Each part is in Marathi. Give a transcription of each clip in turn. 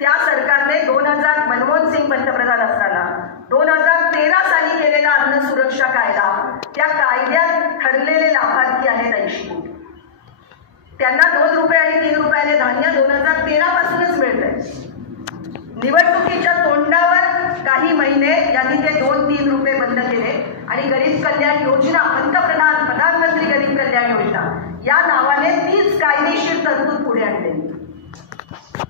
त्या सरकारने मनमोहन सिंग पंतप्रधान असताना 2013 साली केलेला अन्न सुरक्षा कायदा, त्या कायद्यात ठरलेले लाभार्थी आहेत 80 कोटी. त्यांना 2 रुपये आणि 3 रुपयाने धान्य 2013 पासूनच मिळतंय. निवडणुकीच्या तोंडावर काही महिने यांनी ते 2-3 रुपये बंद केले आणि गरीब कल्याण योजना, प्रधानमंत्री गरीब कल्याण योजना या नावाने तीच कायदेशीर तरतूद पुढे आणली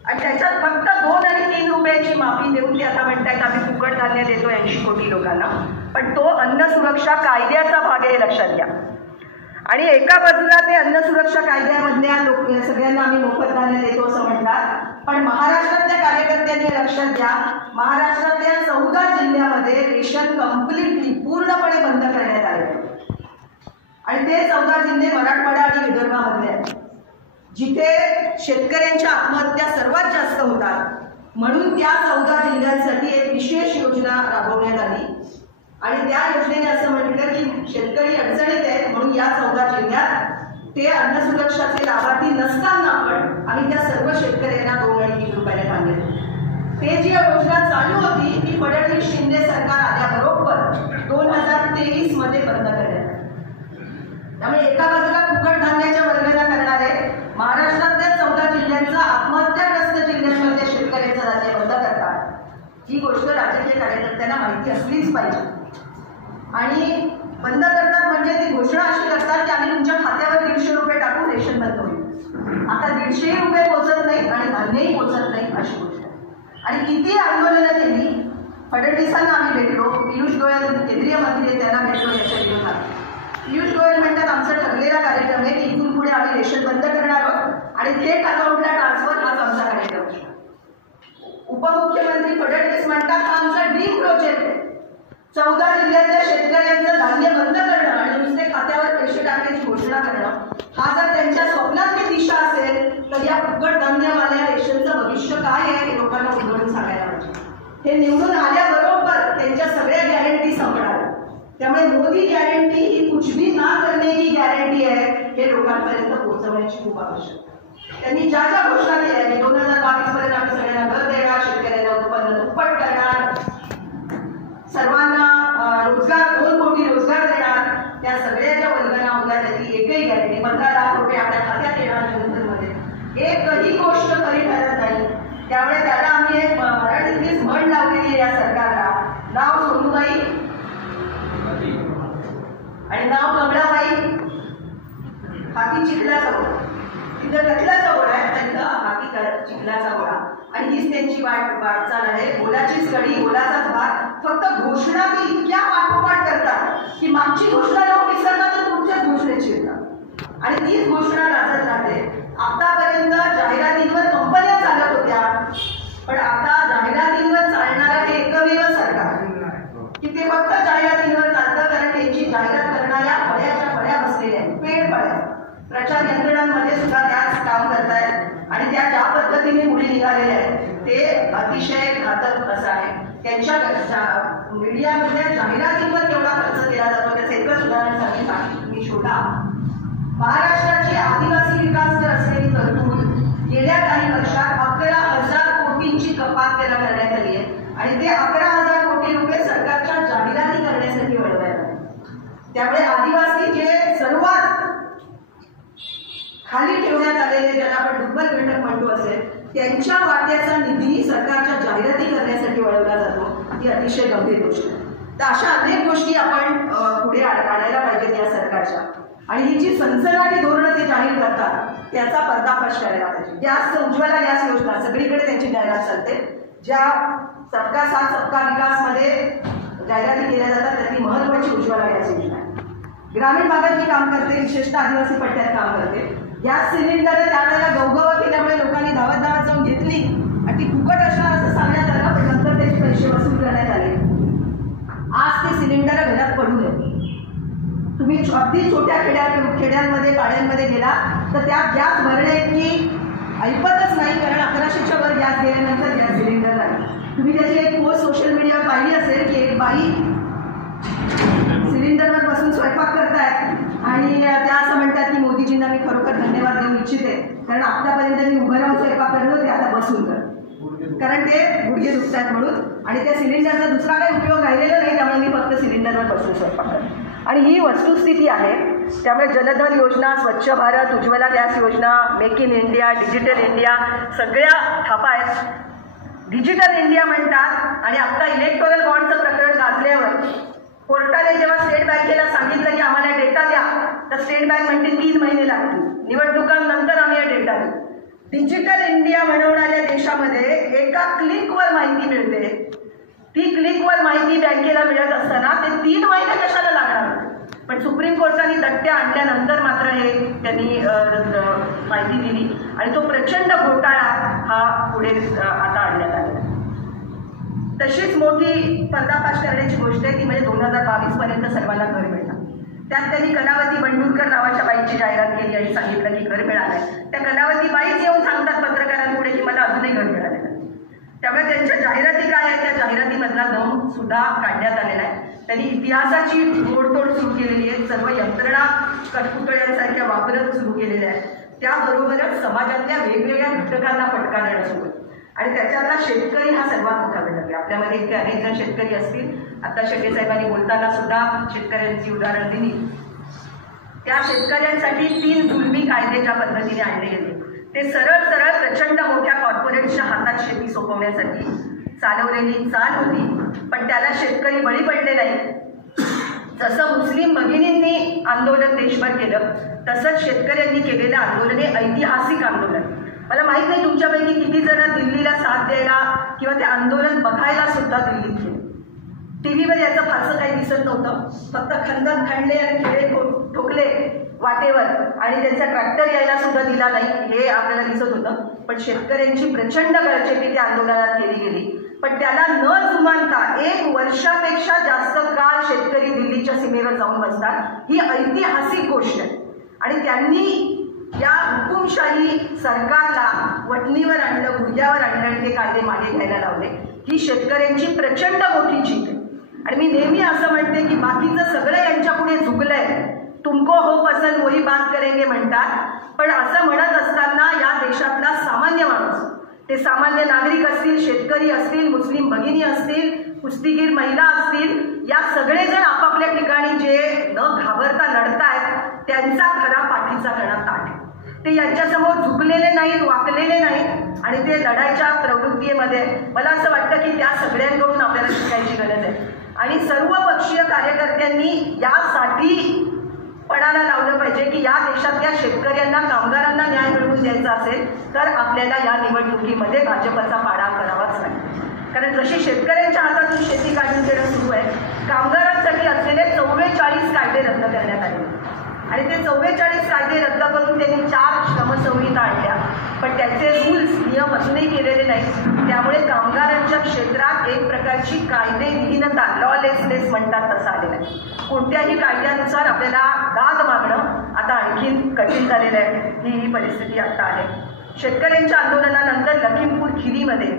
आणि त्याच्यात फक्त 2 आणि 3 रुपयाची माफी देऊन ते आता म्हणतायत आम्ही फुकट धान्य देतो 80 कोटी लोकांना. पण तो अन्न सुरक्षा कायद्याचा भाग आहे, लक्षात घ्या. आणि एका बाजूला ते अन्न सुरक्षा कायद्यामधल्या सगळ्यांना आम्ही मोफत धान्य देतो असं म्हणतात, पण महाराष्ट्रातल्या कार्यकर्त्यांनी लक्षात घ्या, महाराष्ट्रातल्या 14 जिल्ह्यामध्ये रेशन कम्प्लिटली पूर्णपणे बंद करण्यात आले आणि ते 14 जिल्हे मराठवाडा आणि विदर्भामधले आहेत, जिथे शेतकऱ्यांच्या आत्महत्या सर्वात जास्त होतात. म्हणून त्या 14 जिल्ह्यांसाठी एक विशेष योजना राबवण्यात आली आणि त्या योजनेने असं म्हटलं की शेतकरी अडचणीत आहेत म्हणून या 14 जिल्ह्यात ते अन्न सुरक्षाचे लाभार्थी नसताना पण आम्ही त्या सर्व शेतकऱ्यांना 2 आणि 3 रुपयाने धान्य देतो. ते जी योजना चालू होती ती फडणवीस शिंदे सरकार आल्याबरोबर 2023 मध्ये बंद करण्यात. त्यामुळे एका बाजूला फुकट धान्याच्या वर्गण्या करणारे महाराष्ट्रातल्या 14 जिल्ह्यांचा आत्महत्याग्रस्त जिल्ह्यांमध्ये शेतकऱ्यांचं धान्य बंद करतात. ही गोष्ट राजकीय कार्यकर्त्यांना माहिती असलीच पाहिजे. आणि बंद करतात म्हणजे ती घोषणा अशी करतात की आम्ही तुमच्या खात्यावर 150 रुपये टाकून रेशन बंद होईल. आता 150 रुपये पोचत नाही आणि धान्यही पोचत नाही अशी गोष्ट आहे. आणि किती आंदोलनं केली, फडणवीसांना आम्ही भेटलो, पियुष गोयल केंद्रीय मंत्री त्यांना भेटलो याच्या विरोधात. पियुष गोयल म्हणतात आमचा ठरलेला कार्यक्रम आहे की इथून पुढे आम्ही रेशन बंद करणार आहोत आणि थेट अकाउंटला ट्रान्सफर हाच आमचा कार्यक्रम आहे. उपमुख्यमंत्री फडणवीस म्हणतात हा आमचा ड्रीम प्रोजेक्ट आहे, 14 जिल्ह्यातल्या शेतकऱ्यांचं धान्य बंद करणं आणि नुसते खात्यावर पैसे टाकण्याची घोषणा करणं. हा जर त्यांच्या स्वप्नातली दिशा असेल तर या फुकट धान्यवाल्या रेशनचं भविष्य काय आहे हे लोकांना उघडून सांगायला पाहिजे. हे निवडून आल्याबरोबर त्यांच्या सगळ्या गॅरंटी संपणार. त्यामुळे मोदी गॅरंटी ही कुछ भी ना करणे की गॅरंटी आहे हे लोकांपर्यंत पोहोचवण्याची खूप आवश्यकता. त्यांनी ज्या ज्या घोषणा केल्या की 2022 पर्यंत आम्ही सगळ्यांना घर देणार, शेतकऱ्यांना उत्पन्न दुप्पट करणार, सर्वांना रोजगार 2 कोटी रोजगार देणार, त्या सगळ्याच्या वल्गना होत्या. त्याची एकही गॅरंटी 15 लाख रुपये आपल्या खात्यात येणार नंतरमध्ये एकही गोष्ट खरी ठरत नाही. त्यामुळे त्याला आम्ही एक मराठीतलीच म्हण लावलेली आहे या सरकारला, नाव सोनूबाई आणि नाव कमळाबाई, हाती चिखलाचा घोडा. तिथं कचल्याचा घोडा आहे, त्यांचा हाती चिखलाचा घोडा आणि हीच त्यांची वाटचाल आहे. ओलाचीच कडी, ओलाचाच भात. फक्त घोषणा ते इतक्या पाठोपाठ करतात की मागची घोषणा लोक विसरतात तर पुढच्याच घोषणेची येतात आणि तीच घोषणा गाजत राहते. आतापर्यंत जाहिरातींवर कंपन्या चालत होत्या, पण आता जाहिरातींवर चालणारं हे एकमेव सरकार की ते फक्त जाहिरातींवर चालतं, कारण त्यांची जाहिरात करणाऱ्या फळ्याच्या फळ्या बसलेल्या आहेत, पेड फळ्या. प्रचार यंत्रणांमध्ये सुद्धा त्याच काम करतायत आणि त्या ज्या पद्धतीने पुढे निघालेल्या आहेत ते अतिशय घातक असं आहे. त्यांच्या मीडियामधल्या जाहिरातींवर केवढा खर्च केला जातो त्याचं एकच उदाहरण सांगितलं तुम्ही शोधा. महाराष्ट्राची आदिवासी विकास कर असलेली तरतूद गेल्या काही वर्षात 11,000 कोटींची कपात त्याला करण्यात आली आहे आणि ते 11,000 कोटी रुपये सरकारच्या जाहिराती करण्यासाठी वळवण्यात आले. त्यामुळे आदिवासी जे सर्वात खाली ठेवण्यात आलेले, ज्याला आपण दुर्बल घटक म्हणतो असेल, त्यांच्या वाट्याचा निधी सरकारच्या जाहिराती करण्यासाठी वळवला जातो. ही अतिशय गंभीर गोष्ट आहे. तर अशा अनेक गोष्टी आपण पुढे आणायला पाहिजेत या सरकारच्या. आणि ही जी सनसनाटी धोरणं ते जाहीर करतात त्याचा पर्दाफाश करायला पाहिजे. गॅस, उज्ज्वला गॅस योजना सगळीकडे त्यांची जाहिरात चालते. ज्या सबका साथ सबका विकास मध्ये जाहिराती केल्या जातात त्यातली महत्वाची उज्ज्वला गॅस योजना आहे. ग्रामीण भागात जी काम करते, विशेषतः आदिवासी पट्ट्यात काम करते. गॅस सिलेंडर त्यावेळेला गवगव केल्यामुळे लोकांनी धावत जाऊन घेतली आणि ती फुकट असणार असं सांगण्यात आलं, पण नंतर त्याचे पैसे वसूल करण्यात आले. आज ते सिलेंडर घरात पडून आहेत. तुम्ही अगदी छोट्या खेड्यांमध्ये पाड्यांमध्ये गेला तर त्या गॅस भरण्याची ऐपतच नाही, कारण 1100च्या वर गॅस गेल्यानंतर गॅस सिलेंडर नाही. तुम्ही त्याची एक पोस्ट सोशल मीडियावर पाहिली असेल की एक बाई सिलेंडरवर बसून स्वयंपाक करतायत आणि त्या असं म्हणतात की मोदीजींना मी खरोखर धन्यवाद देऊ इच्छिते, कारण आतापर्यंत मी उभं राहून स्वयंपाक करत होते, आता बसून कर. कारण ते गुडघे दुखतात म्हणून, आणि त्या सिलेंडरचा दुसरा काही उपयोग राहिलेला नाही, त्यामुळे मी फक्त सिलेंडरवर बसून स्वयंपाक करते. आणि ही वस्तुस्थिती आहे. त्यामुळे जलधन योजना, स्वच्छ भारत, उज्ज्वला गॅस योजना, make in India, digital India सगळ्या थापा आहेत. डिजिटल इंडिया म्हणतात, आणि आता इलेक्टोरल बॉन्डचं प्रकरण गाजल्यावर कोर्टाने जेव्हा स्टेट बँकेला सांगितलं की आम्हाला डेटा द्या, तर स्टेट बँक म्हणते 3 महिने लागतील, निवडणुकांनंतर आम्ही हा डेटा देऊ. डिजिटल इंडिया बनवणाऱ्या देशामध्ये एका क्लिकवर माहिती मिळते. ती क्लिकवर माहिती बँकेला मिळत असताना ते 3 महिने कशाला लागणार? पण सुप्रीम कोर्टाने दट्ट्या आणल्यानंतर मात्र हे त्यांनी माहिती दिली, आणि तो प्रचंड घोटाळा हा पुढे आता आणण्यात आला. तशीच मोठी पर्दाफाश करण्याची गोष्ट आहे ती म्हणजे 2022 पर्यंत सर्वांना घर मिळणार. त्यात त्यांनी कलावती बंडुरकर नावाच्या बाईची जाहिरात केली आणि सांगितलं की घर मिळालंय. त्या कलावती बाईच येऊन सांगतात पत्रकारांपुढे की मला अजूनही घर मिळालेलं. त्यामुळे त्यांच्या जाहिराती काय आहे, त्या जाहिरातीमधला दम सुद्धा काढण्यात आलेला आहे. त्यांनी इतिहासाची मोडतोड सुरू केलेली आहे, सर्व यंत्रणा कठपुतळ्यांसारख्या वापरत सुरू केलेल्या आहेत. त्याबरोबरच समाजातल्या वेगवेगळ्या घटकांना फटका देणं सुरू आहे, आणि त्याच्यातला शेतकरी हा सर्वात मोठा घटक आहे. आपल्यामध्ये इतके अनेक जण शेतकरी असतील, आता शेट्टे साहेबांनी बोलताना सुद्धा शेतकऱ्यांची उदाहरण दिली. त्या शेतकऱ्यांसाठी 3 जुलमी कायदे ज्या पद्धतीने आणले गेले ते सरळ सरळ प्रचंड मोठ्या कॉर्पोरेटच्या हातात शेती सोपवण्यासाठी चालवलेली चाल होती, पण त्याला शेतकरी बळी पडले नाही. जसं मुस्लिम भगिनींनी आंदोलन देशभर केलं, तसंच शेतकऱ्यांनी केलेलं आंदोलन हे ऐतिहासिक आंदोलन. मला माहित नाही तुमच्यापैकी किती जण दिल्लीला साथ द्यायला किंवा ते आंदोलन बघायला सुद्धा दिल्लीत गेले. टीव्हीवर याचं फारसं काही दिसत नव्हतं, फक्त खंदक खणले आणि खेळे ठोकले वाटेवर, आणि त्यांचा ट्रॅक्टर यायला सुद्धा दिला नाही हे आपल्याला दिसत होतं. पण शेतकऱ्यांची प्रचंड गळचेपी त्या आंदोलनात केली गेली. पण त्याला न जुमानता 1 वर्षापेक्षा जास्त काळ शेतकरी दिल्लीच्या सीमेवर जाऊन बसतात, ही ऐतिहासिक गोष्ट आहे. आणि त्यांनी या हुकुमशाही सरकारला वटणीवर आणलं, गुडघ्यावर आणलं, आणि ते कायदे मागे घ्यायला लावले. ही शेतकऱ्यांची प्रचंड मोठी जीत आहे. आणि मी नेहमी असं म्हणते की बाकीचं सगळं यांच्या पुढे झुकलंय. तुमको हो पसंद वही बात करेंगे म्हणतात, पण असं म्हणत असताना या देशातला सामान्य माणूस, ते सामान्य नागरिक असतील, शेतकरी असतील, मुस्लिम भगिनी असतील, कुस्तीगीर महिला असतील, या सगळेजण आपापल्या ठिकाणी जे न घाबरता लढतायत त्यांचा खरा पाठीचा कणा ताठ आहे. ते यांच्यासमोर झुकलेले नाहीत, वाकलेले नाहीत, आणि ते लढाईच्या प्रवृत्तीमध्ये मला असं वाटतं की त्या सगळ्यांकडून आपल्याला शिकायची गरज आहे. आणि सर्व पक्षीय कार्यकर्त्यांनी यासाठी पणाला लावलं पाहिजे की या देशातल्या शेतकऱ्यांना, कामगारांना न्याय मिळवून द्यायचा असेल तर आपल्याला या निवडणुकीमध्ये भाजपचा पाडा करावाच लागेल. कारण जशी शेतकऱ्यांच्या हातातून शेती काढून देणं सुरू आहे, कामगारांसाठी असलेले 44 कायदे रद्द करण्यात आले, आणि ते 44 कायदे रद्द करून त्यांनी 4 श्रमसंहिता आणल्या, पण त्याचे रूल्स, नियम अजूनही केलेले नाहीत. त्यामुळे कामगारांच्या क्षेत्रात एक प्रकारची कायदेविहीनता, लॉलेसनेस म्हणतात तसं आलेलं आहे. कोणत्याही कायद्यानुसार आपल्याला दाद मागणं आता आणखीन कठीण झालेलं आहे. ही परिस्थिती आता आहे. शेतकऱ्यांच्या आंदोलनानंतर लखीमपूर खिरीमध्ये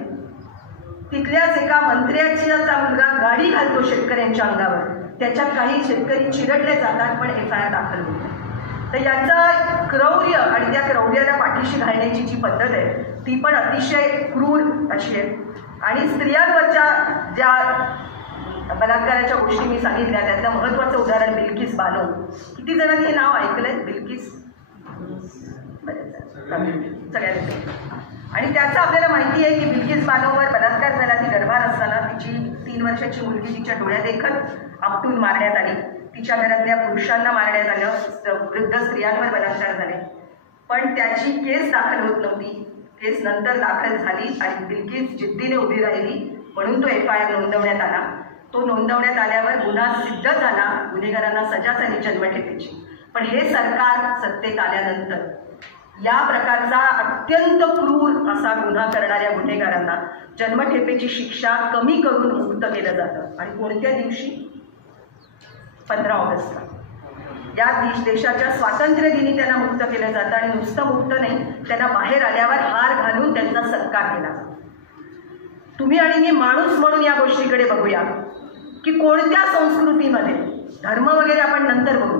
तिथल्याच एका मंत्र्याचा मुलगा गाडी घालतो शेतकऱ्यांच्या अंगावर, त्याच्यात काही शेतकरी चिरडले जातात, पण FIR दाखल होते. तर याचं क्रौर्य आणि त्या क्रौर्याला पाठीशी घालण्याची जी पद्धत आहे ती पण अतिशय क्रूर अशी आहे. आणि स्त्रियांवरच्या ज्या बलात्काराच्या गोष्टी मी सांगितल्या त्यातलं महत्त्वाचं उदाहरण बिल्किस बानो. किती जणांनी हे नाव ऐकलंय? बिल्किस सगळ्यांनी. आणि त्याचं आपल्याला माहिती आहे की बिल्किस बानोवर बलात्कार झाला. ती गर्भार असताना तिची 3 वर्षाची मुलगी तिच्या डोळ्यात देखत आपटून मारण्यात आली. तिच्या घरातल्या पुरुषांना मारण्यात आलं. वृद्ध स्त्रियांवर बलात्कार झाले, पण त्याची केस दाखल होत नव्हती. केस नंतर दाखल झाली आणि बिल्किस जिद्दीने उभी राहिली म्हणून तो FIR नोंदवण्यात आला. तो नोंदवण्यात आल्यावर गुन्हा सिद्ध झाला, गुन्हेगारांना सजा झाली जन्मठेपेची. पण हे सरकार सत्तेत आल्यानंतर या प्रकारचा अत्यंत क्रूर असा गुन्हा करणाऱ्या गुन्हेगारांना जन्मठेपेची शिक्षा कमी करून मुक्त केलं जातं. आणि कोणत्या दिवशी? 15 ऑगस्टला. या देशाच्या स्वातंत्र्य दिनी त्यांना मुक्त केलं जातं. आणि नुसतं मुक्त नाही, त्यांना बाहेर आल्यावर हार घालून त्यांचा सत्कार केला जातो. तुम्ही आणि मी माणूस म्हणून या गोष्टीकडे बघूया की कोणत्या संस्कृतीमध्ये धर्म वगैरे आपण नंतर बघू.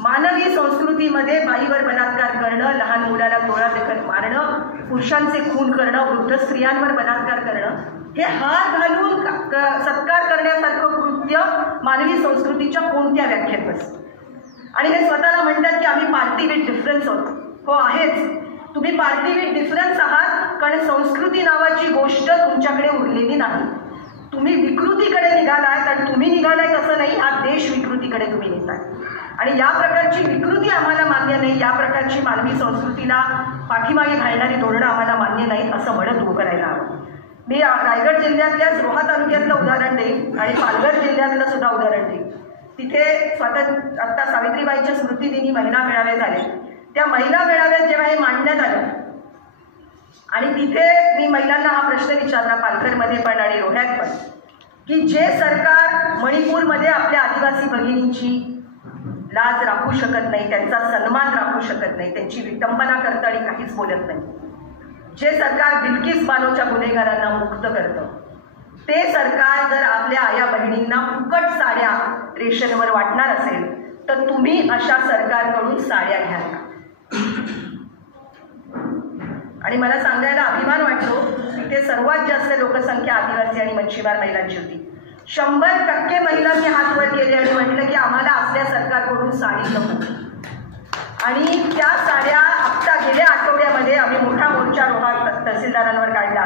मानवी संस्कृतीमध्ये बाईवर बलात्कार करणं, लहान मुलाला डोळा देखत मारणं, पुरुषांचे खून करणं, वृद्ध स्त्रियांवर बलात्कार करणं, हे हार घालून सत्कार करण्यासारखं कृत्य मानवी संस्कृतीच्या कोणत्या व्याख्येत बसतं. आणि हे स्वतःला म्हणतात की आम्ही पार्टी विथ डिफरन्स आहोत. हो आहेच, तुम्ही पार्टी विथ डिफरन्स आहात, कारण संस्कृती नावाची गोष्ट तुमच्याकडे उरलेली नाही. तुम्ही विकृतीकडे निघालाय, कारण तुम्ही निघालाय तसं नाही, हा देश विकृतीकडे तुम्ही निघताय. आणि या प्रकारची विकृती आम्हाला मान्य नाही, या प्रकारची मानवी संस्कृतीला पाठीमागे घालणारी धोरणं आम्हाला मान्य नाहीत असं म्हणत उभं करायला हवं. मी रायगड जिल्ह्यातल्या रोहा तालुक्यातलं उदाहरण देईन आणि पालघर जिल्ह्यातलं सुद्धा उदाहरण देईन. तिथे आता सावित्रीबाईंच्या स्मृतिदिनी महिला मेळावे झाले. त्या महिला मेळाव्यात जेव्हा हे मांडण्यात आलं आणि तिथे मी महिलांना हा प्रश्न विचारला, पालघरमध्ये पण आणि रोह्यात पण, की जे सरकार मणिपूरमध्ये आपल्या आदिवासी भगिनींची लाज राखू शकत नाही, त्यांचा सन्मान राखू शकत नाही, त्यांची विटंबना करतं आणि काहीच बोलत नाही, जे सरकार बिल्किस बानोच्या गुन्हेगारांना मुक्त करतं, ते सरकार जर आपल्या आया बहिणींना फुकट साड्या रेशनवर वाटणार असेल तर तुम्ही अशा सरकारकडून साड्या घ्याल का? आणि मला सांगायला अभिमान वाटतो, तिथे सर्वात जास्त लोकसंख्या आदिवासी आणि मच्छीमार महिलांची होती. 100% महिलांनी हात वर केले आणि म्हटलं की आम्हाला असल्या सरकारकडून साडी नको. आणि त्या साड्या आता गेल्या आठवड्यामध्ये आम्ही मोठा मोर्चा रोहा तहसीलदारांवर काढला.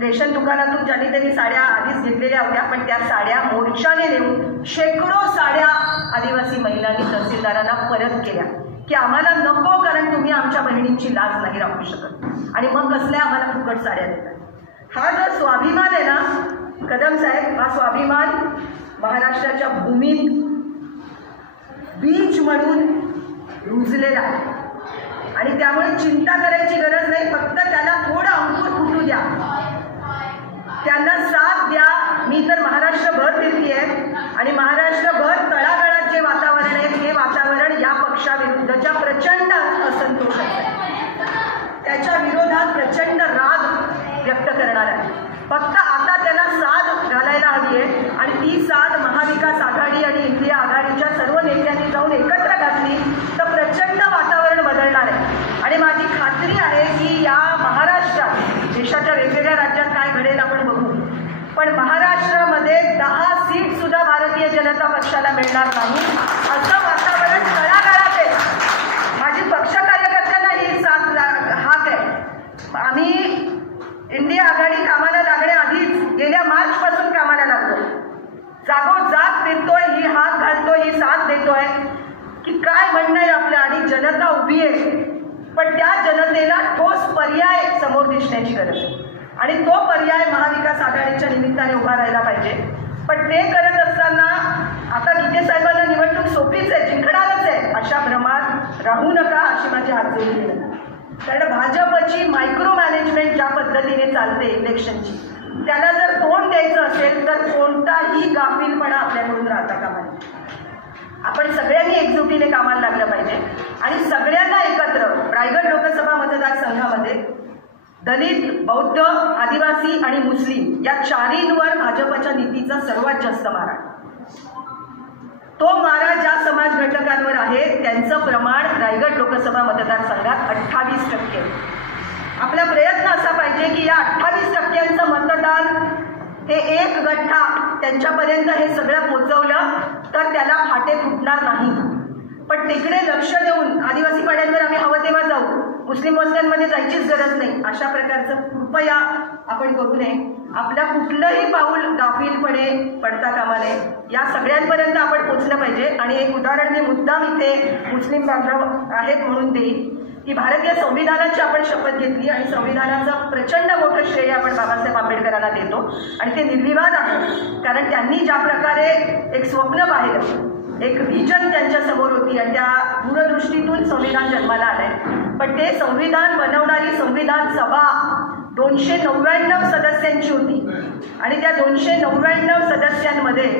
रेशन दुकानातून ज्यांनी त्यांनी साड्या आधीच घेतलेल्या होत्या, पण त्या साड्या मोर्चाने नेऊन शेकडो साड्या आदिवासी महिलांनी तहसीलदारांना परत केल्या की आम्हाला नको, कारण तुम्ही आमच्या बहिणींची लाज नाही राखू शकत. आणि मग कसल्या आम्हाला फुकट साड्या देतात. हा जो स्वाभिमान आहे ना कदम साहेब, हा स्वाभिमान महाराष्ट्राच्या भूमीत बीज म्हणून रुजलेला आहे. आणि त्यामुळे चिंता करायची गरज नाही, फक्त त्याला थोडं अंकुर फुटू द्या, त्यांना साथ द्या. मी तर महाराष्ट्रभर फिरती आहे आणि महाराष्ट्रभर तळागाळात जे वातावरण आहे हे वातावरण या पक्षाविरुद्धच्या प्रचंड असंतोष आहे, त्याच्या विरोधात प्रचंड राग व्यक्त करणार आहे. फक्त आता त्याला साथ घालायला हवी आहे आणि ती साथ महाविकास आघाडी आणि इंडिया आघाडीच्या सर्व नेत्यांनी जाऊन एकत्र घातली तर प्रचंड वातावरण बदलणार आहे. आणि माझी खात्री आहे की या महाराष्ट्रात, देशाच्या वेगवेगळ्या राज्यात काय घडेल आपण बघू, पण महाराष्ट्रामध्ये 10 सीट सुद्धा भारतीय जनता पक्षाला मिळणार नाही असं वातावरण तळागाळात आहे. माझी पक्ष कार्यकर्त्यांना ही साथ हाक आहे. आम्ही इंडिया आघाडी कामाला लागण्याआधीच गेल्या मार्चपासून कामाला लागतो, जागोजाग फिरतोय, ही हात घालतोय, ही साथ देतोय की काय म्हणणं आहे आपलं. आणि जनता उभी आहे, पण त्या जनतेला ठोस पर्याय समोर दिसण्याची गरज आहे आणि तो पर्याय महाविकास आघाडीच्या निमित्ताने उभा राहायला पाहिजे. पण ते करत असताना आता गीते साहेबांना निवडणूक सोपीच आहे, जिंकणारच आहे, अशा भ्रमात राहू नका अशी माझी हात जोडली आहे. कारण भाजपची मायक्रो मॅनेजमेंट ज्या पद्धतीने चालते इलेक्शनची, त्याला जर तोंड द्यायचं असेल तर कोणताही गाफीलपणा आपल्याकडून राहता कामा नये. आपण सगळ्यांनी एकजुटीने कामाला लागलं पाहिजे आणि सगळ्यांना एकत्र. रायगड लोकसभा मतदारसंघामध्ये दलित, बौद्ध, आदिवासी आणि मुस्लिम या चारींवर भाजपच्या नीतीचा सर्वात जास्त मारा. तो मारा ज्या समाज घटकांवर आहे त्यांचं प्रमाण रायगड लोकसभा मतदारसंघात 28%. आपला प्रयत्न असा पाहिजे की या 28%चं मतदान हे एक गठ्ठा त्यांच्यापर्यंत हे सगळं पोचवलं तर त्याला फाटे फुटणार नाही. पण तिकडे लक्ष देऊन आदिवासी पाड्यांवर आम्ही हवं तेव्हा जाऊ, मुस्लिम वस्त्यांमध्ये जायचीच गरज नाही, अशा प्रकारचं कृपया आपण करू नये. आपलं कुठलंही पाऊल गाफीलपणे पडता कामा नये. या सगळ्यांपर्यंत आपण पोचलं पाहिजे. आणि एक उदाहरण मी मुद्दाम इथे मुस्लिम बांधव आहेत म्हणून देईन की भारतीय संविधानाची आपण शपथ घेतली आणि संविधानाचं प्रचंड मोठं श्रेय आपण बाबासाहेब आंबेडकरांना देतो आणि ते निर्विवाद आहे. कारण त्यांनी ज्या प्रकारे एक स्वप्न पाहिलं, एक व्हिजन त्यांच्या समोर होती आणि त्या दूरदृष्टीतून संविधान जन्माला आलंय. पण ते संविधान बनवणारी संविधान सभा 299 सदस्यांची होती आणि त्या 299 सदस्यांमध्ये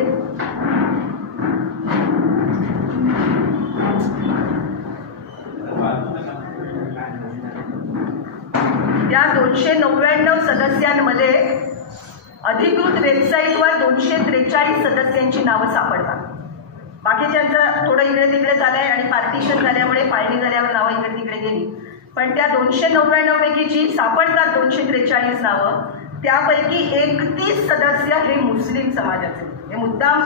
त्या 299 सदस्यांमध्ये अधिकृत वेबसाईटवर 243 सदस्यांची नावं सापडतात. बाकीच्यांचं थोडं इकडे तिकडे झालंय आणि पार्टिशन झाल्यामुळे फाळणी झाल्यावर नावं इकडे तिकडे गेली, पण त्या 299 पैकी जी सापडतात 243 नावं, त्यापैकी 31 सदस्य हे मुस्लिम समाजाचे. हे मुद्दाम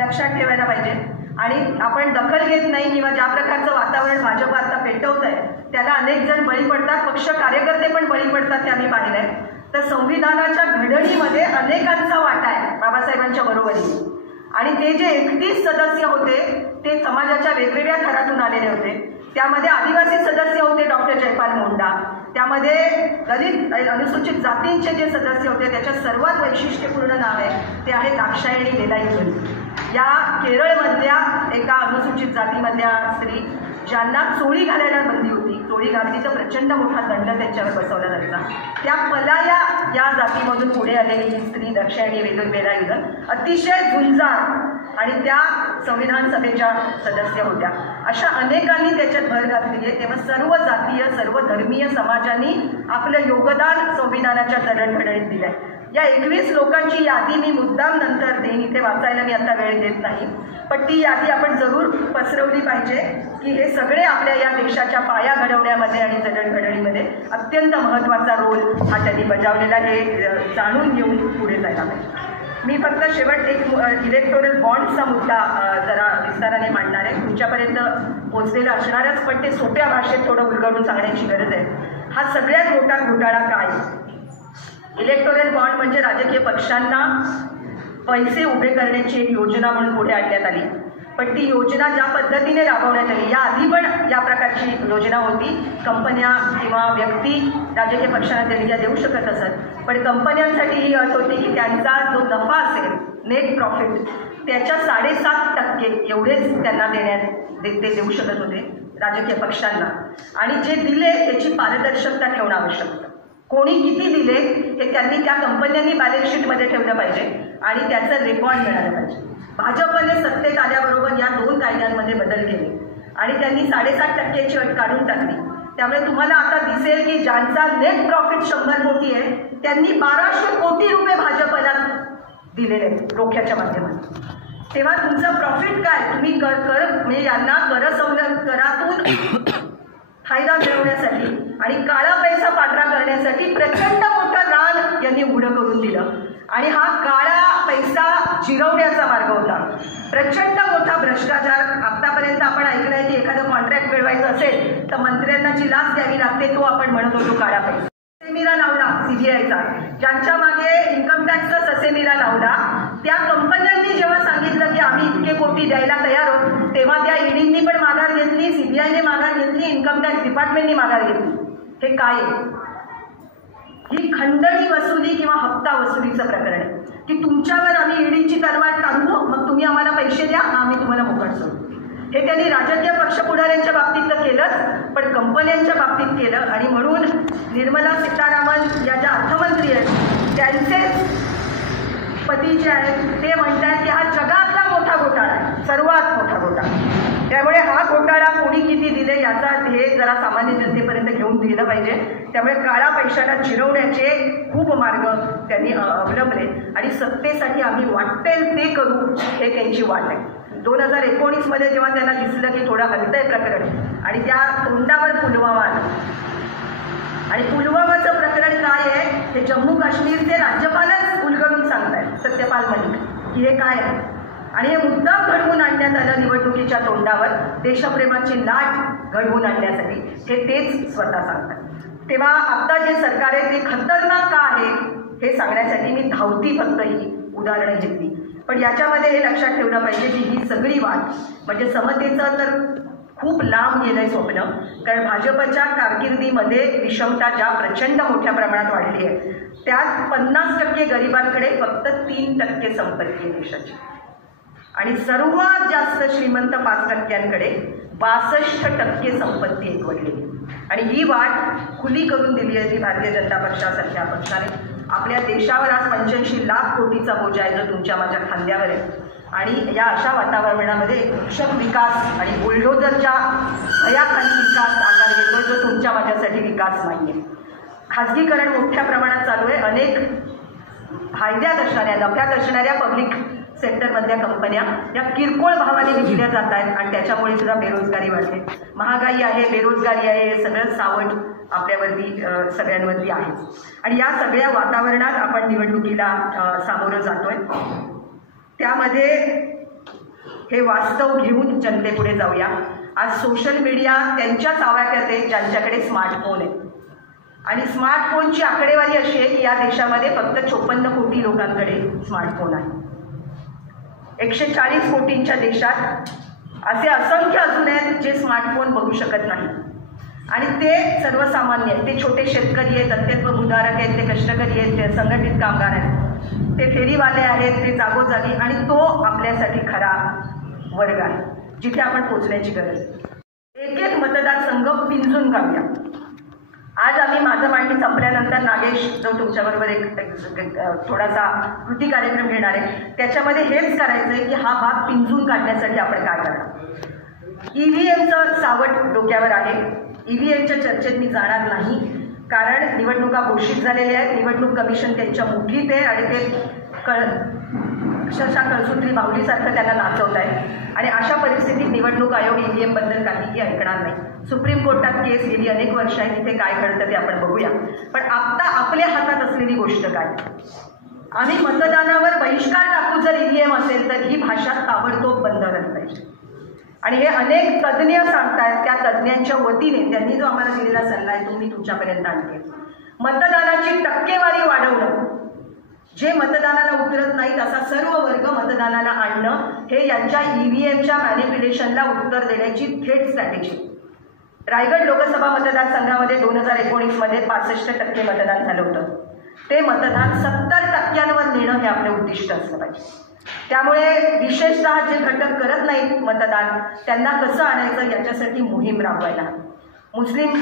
लक्षात ठेवायला पाहिजे. आणि आपण दखल घेत नाही किंवा ज्या प्रकारचं वातावरण भाजप आता पेटवत आहे त्याला अनेक जण बळी पडतात, पक्ष कार्यकर्ते पण बळी पडतात ते आम्ही पाहिलंय. तर संविधानाच्या घडणीमध्ये अनेकांचा वाटा आहे बाबासाहेबांच्या बरोबरीने. आणि ते जे 31 सदस्य होते ते समाजाच्या वेगवेगळ्या थरातून आलेले होते. त्यामध्ये आदिवासी सदस्य होते डॉक्टर जयपाल मोंडा, त्यामध्ये दलित अनुसूचित जातींचे जे सदस्य होते त्याच्या सर्वात वैशिष्ट्यपूर्ण नाव आहे ते आहे दाक्षायणी वेलायुधर. या केरळमधल्या एका अनुसूचित जातीमधल्या स्त्री ज्यांना चोळी घालायला बंदी होती, चोळी घातली तर प्रचंड मोठा दंड त्यांच्यावर बसवला जायचा, त्या पलाया या जातीमधून पुढे आलेली ही स्त्री दाक्षायणी वेलायुधर अतिशय झुंजार आणि त्या संविधान सभेच्या सदस्य होत्या. अशा अनेकांनी त्याच्यात भर घातली आहे. तेव्हा सर्व जातीय सर्व धर्मीय समाजांनी आपलं योगदान संविधानाच्या जडणघडणीत दिलंय. या 21 लोकांची यादी मी मुद्दाम नंतर देईन, इथे वाचायला मी आता वेळ देत नाही, पण ती यादी आपण जरूर पसरवली पाहिजे की हे सगळे आपल्या या देशाच्या पाया घडवण्यामध्ये आणि जडणघडणीमध्ये अत्यंत महत्त्वाचा रोल हा त्यांनी बजावलेला, हे जाणून घेऊन पुढे जायला पाहिजे. मी फक्त शेवट एक इलेक्टोरल बॉन्डचा मुद्दा जरा विस्ताराने मांडणार आहे. तुमच्यापर्यंत पोहोचलेला असणारच, पण ते सोप्या भाषेत थोडं उलगडून सांगण्याची गरज आहे. हा सगळ्यात मोठा घोटाळा काय? इलेक्टोरल बॉन्ड म्हणजे राजकीय पक्षांना पैसे उभे करण्याची एक योजना म्हणून पुढे आणण्यात आली, पण ती योजना ज्या पद्धतीने राबवण्यात आली, या आधी पण या प्रकारची योजना होती. कंपन्या किंवा व्यक्ती राजकीय पक्षांना देणग्या देऊ शकत असत, पण कंपन्यांसाठी ही अट होती की त्यांचा जो नफा असेल नेट प्रॉफिट त्याच्या 7.5% एवढेच त्यांना ते देऊ शकत होते राजकीय पक्षांना. आणि जे दिले त्याची पारदर्शकता ठेवणं आवश्यक होतं. कोणी किती दिले हे त्यांनी त्या कंपन्यांनी बॅलन्स शीटमध्ये ठेवलं पाहिजे आणि त्याचं रेकॉर्ड मिळालं पाहिजे. भाजपने सत्तेत आल्याबरोबर या 2 कायद्यांमध्ये बदल केले आणि त्यांनी 7.5%ची अट काढून टाकली. त्यामुळे तुम्हाला आता दिसेल की ज्यांचा नेट प्रॉफिट 100 कोटी आहे त्यांनी 1200 कोटी रुपये भाजपला दिलेले रोख्याच्या माध्यमातून. तेव्हा तुमचं प्रॉफिट काय? तुम्ही म्हणजे यांना करातून फायदा मिळवण्यासाठी आणि काळा पैसा पांढरा करण्यासाठी प्रचंड मोठं रान यांनी उघडं करून दिलं आणि हा काळा पैसा जिरवण्याचा मार्ग होता. प्रचंड मोठा भ्रष्टाचार. आतापर्यंत आपण ऐकलंय की एखादं कॉन्ट्रॅक्ट मिळवायचं असेल तर मंत्र्यांना जी लाच द्यावी लागते, तो आपण म्हणत होतो काळा पैसा. ससेमिरा लावला सीबीआयचा, ज्यांच्या मागे इन्कम टॅक्सचा ससेमिरा लावला, त्या कंपन्यांनी जेव्हा सांगितलं की आम्ही इतके कोटी द्यायला तयार आहोत, तेव्हा त्या ईडींनी पण माघार घेतली, सीबीआयने माघार घेतली, इन्कम टॅक्स डिपार्टमेंटनी माघार घेतली. हे काय? ही खंडणी वसुली किंवा हप्ता वसुलीचं प्रकरण आहे की तुमच्यावर आम्ही ईडीची तलवार टांगू, मग तुम्ही आम्हाला पैसे द्या, आम्ही तुम्हाला मोकळ सोडू. हे त्यांनी राजकीय पक्ष पुढाऱ्यांच्या बाबतीत तर केलंच, पण कंपन्यांच्या बाबतीत केलं. आणि म्हणून निर्मला सीतारामन या ज्या अर्थमंत्री आहेत त्यांचे पती जे आहेत ते म्हणतात की हा जगातला मोठा घोटाळा आहे, सर्वात मोठा घोटाळा. त्यामुळे हा घोटाळा कोणी किती दिले याचा हे जरा सामान्य जनतेपर्यंत घेऊन दिलं पाहिजे. त्यामुळे काळा पैशाला जिरवण्याचे खूप मार्ग त्यांनी अवलंबले आणि सत्तेसाठी आम्ही वाटेल ते करू हे त्यांची वाट आहे. 2019 जेव्हा त्यांना दिसलं की थोडं हलतंय प्रकरण आणि त्या तोंडावर पुलवामा आलं आणि पुलवामाचं प्रकरण काय आहे हे जम्मू काश्मीरचे राज्यपालच उलगडून सांगतायत, सत्यपाल मलिक, की हे काय आहे. आणि हे मुद्दाम घडवून आणण्यात आलं निवडणुकीच्या तोंडावर देशप्रेमाची लाट घडवून आणण्यासाठी, हे तेच स्वतः सांगतात. तेव्हा आता जे सरकार आहे ते खतरनाक का आहे हे सांगण्यासाठी मी धावती फक्त ही उदाहरणं घेतली. पण याच्यामध्ये हे लक्षात ठेवलं पाहिजे की ही सगळी वाट म्हणजे समतेचं तर खूप लांब गेलंय स्वप्न. कारण भाजपच्या कारकिर्दीमध्ये विषमता ज्या प्रचंड मोठ्या प्रमाणात वाढली आहे, त्यात 50% गरिबांकडे फक्त 3% संपत्ती आहे देशाची आणि सर्वात जास्त श्रीमंत 5%कडे 62% संपत्ती एकवटलेली. आणि ही वाट खुली करून दिली आहे ती भारतीय जनता पक्षासारख्या पक्षाने. आपल्या देशावर आज 85 लाख कोटीचा बोजा आहे जो तुमच्या माझ्या खांद्यावर आहे. आणि या अशा वातावरणामध्ये वृक्षक विकास आणि बुलडोजरच्या भयाखाली विकास आकार घेतोय जो तुमच्या माझ्यासाठी विकास नाही आहे. खाजगीकरण मोठ्या प्रमाणात चालू आहे. अनेक फायद्यात असणाऱ्या, नफ्यात असणाऱ्या पब्लिक सेक्टरमधल्या कंपन्या या किरकोळ भावाने विकल्या जात आहेत आणि त्याच्यामुळे सुद्धा बेरोजगारी वाढते. महागाई आहे, बेरोजगारी आहे, हे सगळं सावट आपल्यावरती सगळ्यांवरती आहे. आणि या सगळ्या वातावरणात आपण निवडणुकीला सामोरं जातोय. त्यामध्ये हे वास्तव घेऊन जनतेपुढे जाऊया. आज सोशल मीडिया त्यांच्याच आवाक्यात आहे ज्यांच्याकडे स्मार्टफोन आहे. आणि स्मार्टफोनची आकडेवारी अशी आहे की या देशामध्ये फक्त 54 कोटी लोकांकडे स्मार्टफोन आहे. 140 कोटींच्या देशात असे असंख्य अजून आहेत जे स्मार्टफोन बघू शकत नाही. आणि ते सर्वसामान्य आहेत. ते छोटे शेतकरी आहेत, अत्यल्पभूधारक आहेत, ते कष्टकरी आहेत, ते संघटित कामगार आहेत, ते फेरीवाले आहेत, ते जागोजागी. आणि तो आपल्यासाठी खरा वर्ग आहे जिथे आपण पोचण्याची गरज आहे. एक एक मतदारसंघ पिंजून काढूया. आज आम्ही माझं मांडणी संपल्यानंतर नागेश जो तुमच्याबरोबर एक थोडासा कृती कार्यक्रम घेणार आहे त्याच्यामध्ये हेच करायचं आहे की हा भाग पिंजून काढण्यासाठी आपण काय करणार. ईव्हीएमचं सावट डोक्यावर आहे. ईव्हीएमच्या चर्चेत मी जाणार नाही कारण निवडणुका घोषित झालेल्या आहेत. निवडणूक कमिशन त्यांच्या मुठीत आहे आणि ते अक्षरशः कळसूत्री बाहुलीसारखं त्यांना नाचवत आहे. आणि अशा परिस्थितीत निवडणूक आयोग ईव्हीएम बद्दल काहीही ऐकणार नाही. सुप्रीम कोर्टात केस गेली अनेक वर्ष आहे, तिथे काय घडतं ते आपण बघूया. पण आत्ता आपल्या हातात असलेली गोष्ट काय, आम्ही मतदानावर बहिष्कार टाकू जर ईव्हीएम असेल तर ही भाषा ताबडतोब बंद झाली पाहिजे. आणि हे अनेक तज्ज्ञ सांगतायत. त्या तज्ज्ञांच्या वतीने त्यांनी जो आम्हाला दिलेला सल्ला आहे तो मी तुमच्यापर्यंत आणते. मतदानाची टक्केवारी वाढवणं, जे मतदानाला उतरत नाहीत असा सर्व वर्ग मतदानाला आणणं, हे यांच्या ईव्हीएमच्या मॅनिप्युलेशनला उत्तर देण्याची थेट स्ट्रॅटेजी. रायगड लोकसभा मतदारसंघामध्ये 2019 मध्ये 65% मतदान झालं होतं. ते मतदान 70% नेणं हे आपलं उद्दिष्ट असलं पाहिजे. त्यामुळे विशेषतः जे घटक करत नाहीत मतदान त्यांना कसं आणायचं याच्यासाठी मोहीम राबवायला. मुस्लिम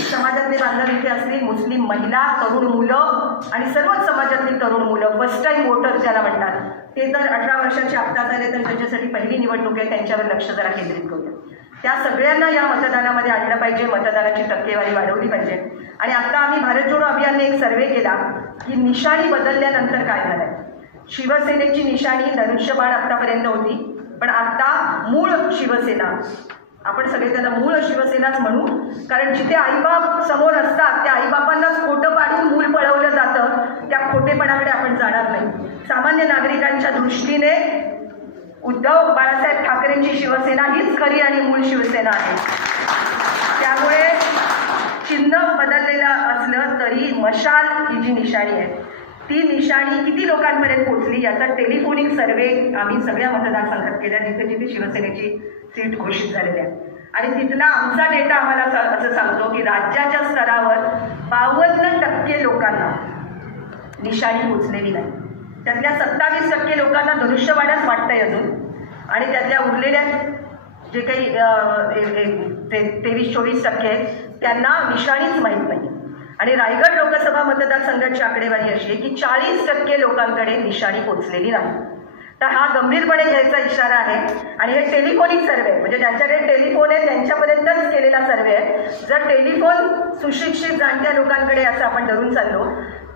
समाजातले बांधव इथे असतील, मुस्लिम महिला, तरुण मुलं आणि सर्वच समाजातली तरुण मुलं, फर्स्ट टाईम वोटर ज्याला म्हणतात, ते जर 18 वर्षाचे आत्ता झाले तर त्यांच्यासाठी पहिली निवडणूक आहे, त्यांच्यावर लक्ष जरा केंद्रित करूया. त्या सगळ्यांना या मतदानामध्ये आणलं पाहिजे. मतदानाची टक्केवारी वाढवली पाहिजे. आणि आता आम्ही भारत जोडो अभियानने एक सर्वे केला की निशाणी बदलल्यानंतर काय झालंय. शिवसेनेची निशाणी धनुष्यबाण आतापर्यंत होती, पण आता मूळ शिवसेना, आपण सगळे त्याला मूळ शिवसेनाच म्हणू कारण जिथे आईबाप समोर असतात त्या आईबापांनाच खोटं पाडून मूल पळवलं जातं. त्या खोटेपणाकडे आपण जाणार नाही. सामान्य नागरिकांच्या दृष्टीने उद्धव बाळासाहेब ठाकरेंची शिवसेना हीच खरी आणि मूळ शिवसेना आहे. त्यामुळे चिन्ह बदललेलं असलं तरी मशाल ही जी निशाणी आहे ती निशाणी किती लोकांपर्यंत पोहोचली याचा टेलिफोनिक सर्वे आम्ही सगळ्या मतदारसंघात केला जिथे जिथे शिवसेनेची सीट घोषित झालेली आहे. आणि तिथला आमचा डेटा आम्हाला असं सांगतो की राज्याच्या स्तरावर 52% लोकांना निशाणी पोचलेली नाही. त्यातल्या 27% लोकांना धनुष्यबाणच वाटतंय अजून. आणि त्यातल्या उरलेल्या जे काही 23-24% आहेत त्यांना निशाणीच माहीत नाही. आणि रायगड लोकसभा मतदारसंघाची आकडेवारी अशी आहे की 40% लोकांकडे निशाणी पोचलेली नाही. तर हा गंभीरपणे घ्यायचा इशारा आहे. आणि हे टेलिफोनिक सर्वे म्हणजे ज्यांच्याकडे टेलिफोन आहे त्यांच्यापर्यंतच केलेला सर्वे आहे. जर टेलिफोन सुशिक्षित जाणत्या लोकांकडे असं आपण धरून चाललो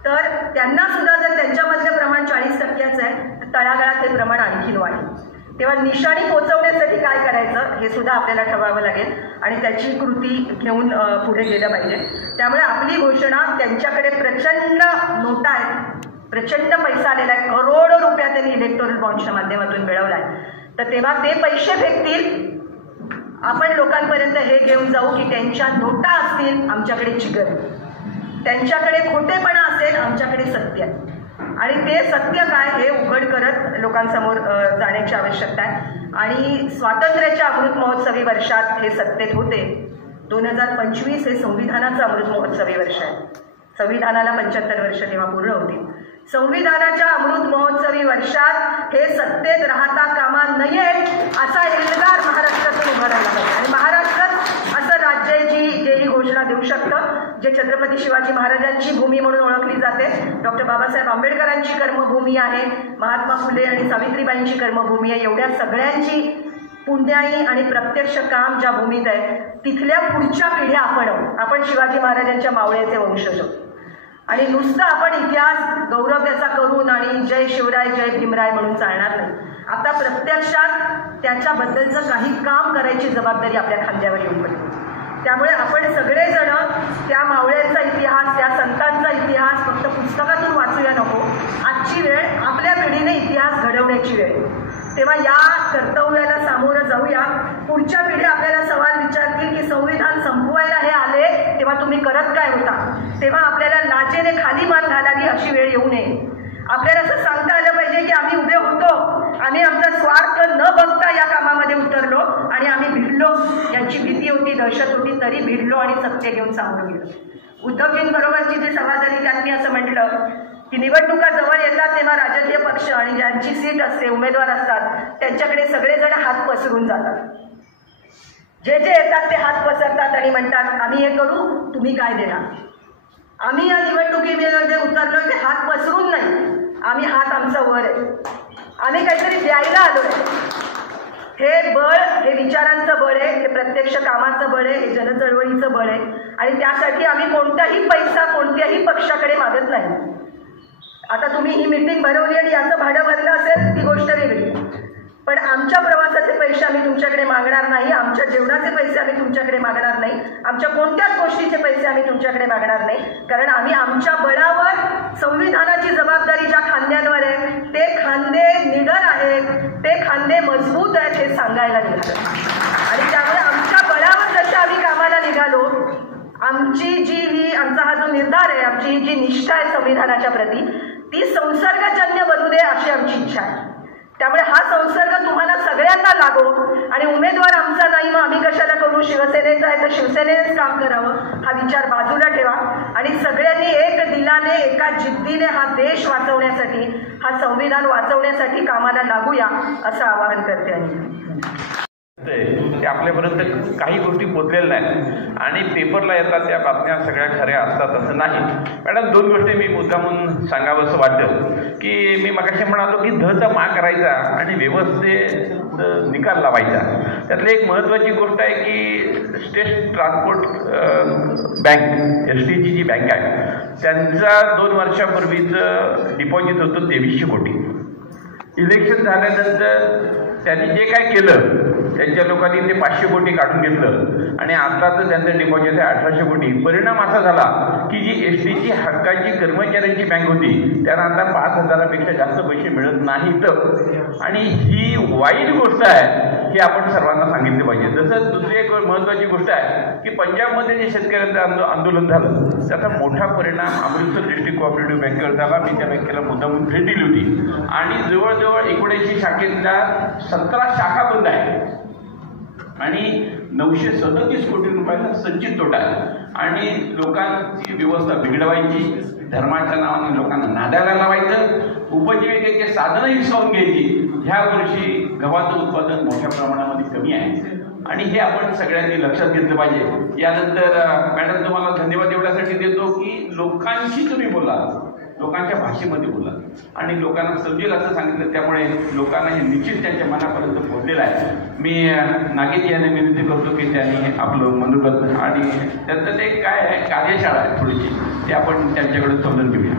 तर त्यांना सुद्धा जर त्यांच्यामधलं प्रमाण 40%चं आहे तर तळागाळात हे प्रमाण आणखीन वाढेल. तेव्हा निशाणी पोचवण्यासाठी काय करायचं हे सुद्धा आपल्याला ठरवावं लागेल आणि त्याची कृती घेऊन पुढे गेलं पाहिजे. त्यामुळे आपली घोषणा, त्यांच्याकडे प्रचंड नोटा आहेत, प्रचंड पैसा आलेला आहे, करोडो रुपया त्यांनी इलेक्टोरल बॉन्डच्या माध्यमातून मिळवला आहे. तर तेव्हा ते पैसे फेकतील, आपण लोकांपर्यंत हे घेऊन जाऊ की त्यांच्या नोटा असतील, आमच्याकडे जिगर, त्यांच्याकडे खोटेपणा असेल, आमच्याकडे सत्य आहे. आणि ते सत्य काय हे उघड करत लोकांसमोर जाण्याची आवश्यकता आहे. आणि स्वातंत्र्याच्या अमृत महोत्सवी वर्षात हे सत्तेत होते. 2025 हे संविधानाचं अमृत महोत्सवी वर्ष आहे. संविधानाला 75 वर्ष तेव्हा पूर्ण होती. संविधानाच्या अमृत महोत्सवी वर्षात हे सत्तेत राहता कामा नयेत असा एल्गार महाराष्ट्रातून उभा राहिला पाहिजे. आणि महाराष्ट्रात असं राज्य आहे जे ही घोषणा देऊ शकतं, जे छत्रपती शिवाजी महाराजांची भूमी म्हणून ओळखली जाते, डॉक्टर बाबासाहेब आंबेडकरांची कर्मभूमी आहे, महात्मा फुले आणि सावित्रीबाईंची कर्मभूमी आहे. एवढ्या सगळ्यांची पुण्याई आणि प्रत्यक्ष काम ज्या भूमीत आहे तिथल्या पुढच्या पिढ्या आपण शिवाजी महाराजांच्या मावळ्याचे वंशज आहोत. आणि नुसतं आपण इतिहास गौरव याचा करून आणि शिवराय जय भीमराय म्हणून चालणार नाही. आता प्रत्यक्षात त्याच्याबद्दलचं काही काम करायची जबाबदारी आपल्या खांद्यावर येऊन पडली. त्यामुळे आपण सगळेजण त्या मावळ्यांचा इतिहास, त्या संतांचा इतिहास फक्त पुस्तकातून वाचूया नको. आजची वेळ आपल्या पिढीने इतिहास घडवण्याची वेळ. तेव्हा या कर्तव्याला सामोरं जाऊया. पुढच्या पिढ्या आपल्याला सवाल विचारतील की संविधान संपवायला हे आले तेव्हा तुम्ही करत काय होता. तेव्हा आपल्याला लाजेने खाली मान घालावी अशी वेळ येऊ नये. आपल्याला असं सांगता आलं पाहिजे की आम्ही उभे होतो, आम्ही आमचा स्वार्थ न बघता या कामामध्ये उतरलो आणि आम्ही भिडलो. यांची भीती होती, दहशत होती, तरी भिडलो आणि सत्य घेऊन सामोरं गेलो. उद्धवजींबरोबरची जी सभा झाली त्यांनी असं म्हटलं की निवडणुका जवळ येतात तेव्हा राजकीय पक्ष आणि ज्यांची सीट असते, उमेदवार असतात, त्यांच्याकडे सगळेजण हात पसरून जातात. जे जे येतात ते हात पसरतात आणि म्हणतात आम्ही हे करू, तुम्ही काय देणार. आम्ही या निवडणुकीमध्ये उतरलो ते हात पसरून नाही, आम्ही हात आमचा वर आहे, आम्ही काहीतरी द्यायला आलो आहे. हे बळ, हे विचारांचं बळ आहे, हे प्रत्यक्ष कामाचं बळ आहे, हे जनचळवळीचं बळ आहे. आणि त्यासाठी आम्ही कोणताही पैसा कोणत्याही पक्षाकडे मागत नाही. आता तुम्ही ही मीटिंग भरवली आणि याचं भाडं भरलं असेल ती गोष्ट वेगळी, पण आमच्या प्रवासाचे पैसे आम्ही तुमच्याकडे मागणार नाही, आमच्या जेवणाचे पैसे आम्ही तुमच्याकडे मागणार नाही, आमच्या कोणत्याच गोष्टीचे पैसे आम्ही तुमच्याकडे मागणार नाही. कारण आम्ही आमच्या बळावर संविधानाची जबाबदारी ज्या खांद्यांवर आहे ते खांदे निडर आहेत, ते खांदे मजबूत आहेत हे सांगायला निघालो. आणि त्यामुळे आमच्या बळावर जसे आम्ही कामाला निघालो, आमचा हा जो निर्धार आहे, आमची ही जी निष्ठा आहे संविधानाच्या प्रती, ती संसर्गजन्य बनू दे अशी आमची इच्छा आहे. त्यामुळे हा संसर्ग तुम्हाला सगळ्यांना लागो आणि उमेदवार आमचा नाही मग आम्ही कशाला करू, शिवसेनेचा आहे तर शिवसेनेनेच काम करावं हा विचार बाजूला ठेवा आणि सगळ्यांनी एक दिलाने, एका जिद्दीने हा देश वाचवण्यासाठी, हा संविधान वाचवण्यासाठी कामाला लागूया असं आवाहन करते. ते आपल्यापर्यंत काही गोष्टी पोचलेल्या नाहीत आणि पेपरला येतात त्या बातम्या सगळ्या खऱ्या असतात असं नाही. मॅडम, दोन गोष्टी मी मुद्दामून सांगावं असं वाटतं की मी मगाशी म्हणालो की धचा मा करायचा आणि व्यवस्थेत निकाल लावायचा. त्यातली एक महत्त्वाची गोष्ट आहे की स्टेट ट्रान्सपोर्ट बँक, STची जी बँक आहे, त्यांचा 2 वर्षापूर्वीचं डिपॉझिट होतं 2300 कोटी. इलेक्शन झाल्यानंतर त्यांनी जे काय केलं त्यांच्या लोकांनी ते 500 कोटी काढून घेतलं आणि आताचं त्यांचं डिपॉझिट आहे 1800 कोटी. परिणाम असा झाला की जी STची हक्काची कर्मचाऱ्यांची बँक होती त्यांना आता 5000पेक्षा जास्त पैसे मिळत नाहीत. आणि ही वाईट गोष्ट आहे, हे आपण सर्वांना सांगितलं पाहिजे. जसं दुसरी एक महत्त्वाची गोष्ट आहे की पंजाबमध्ये जे शेतकऱ्यांचं आंदोलन झालं त्याचा मोठा परिणाम अमृतसर डिस्ट्रिक्ट कोऑपरेटिव्ह बँकेवर झाला. मी त्या बँकेला मुद्दामून भेट दिली होती आणि जवळजवळ 79 शाखेतल्या 17 शाखा बंद आहेत आणि 937 कोटी रुपयाचा संचित तोटा आहे. आणि लोकांची व्यवस्था बिघडवायची, धर्माच्या नावाने लोकांना नादाला लावायचं, उपजीविकेचे साधनं हिसकावून घ्यायची. ह्या वर्षी गव्हाचं उत्पादन मोठ्या प्रमाणामध्ये कमी आहे आणि हे आपण सगळ्यांनी लक्षात घेतलं पाहिजे. यानंतर मॅडम तुम्हाला धन्यवाद एवढ्यासाठी देतो की लोकांशी तुम्ही बोला, लोकांच्या भाषेमध्ये बोला आणि लोकांना समजेल असं सांगितलं. त्यामुळे लोकांना हे निश्चित त्यांच्या मनापर्यंत पोहोचलेलं आहे. मी नागेश यांना विनंती करतो की त्यांनी आपलं मनोगत आणि त्यांचं ते काय आहे कार्यशाळा आहे थोडीशी, ते आपण त्यांच्याकडे समजून घेऊया.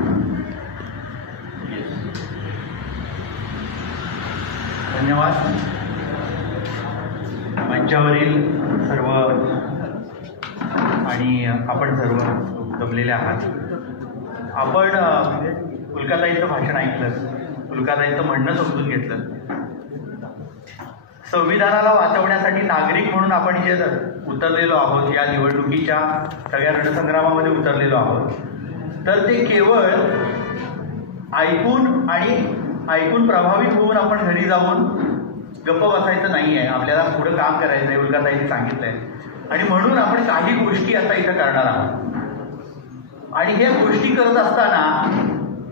धन्यवाद. मंचावरील सर्व आणि आपण सर्व जमलेले आहात. आपण उल्काताईंचं भाषण ऐकलं, उल्काताईंचं म्हणणं समजून घेतलं. संविधानाला वाचवण्यासाठी नागरिक म्हणून आपण जे उतरलेलो आहोत, या निवडणुकीच्या सगळ्या रणसंग्रामामध्ये उतरलेलो आहोत, तर ते केवळ ऐकून प्रभावित होऊन आपण घरी जाऊन गप्प बसायचं नाही आहे. आपल्याला पुढं काम करायचं आहे, उल्काताईंनी सांगितलं आहे. आणि म्हणून आपण काही गोष्टी आता इथं करणार आहोत. आणि हे गोष्टी करत असताना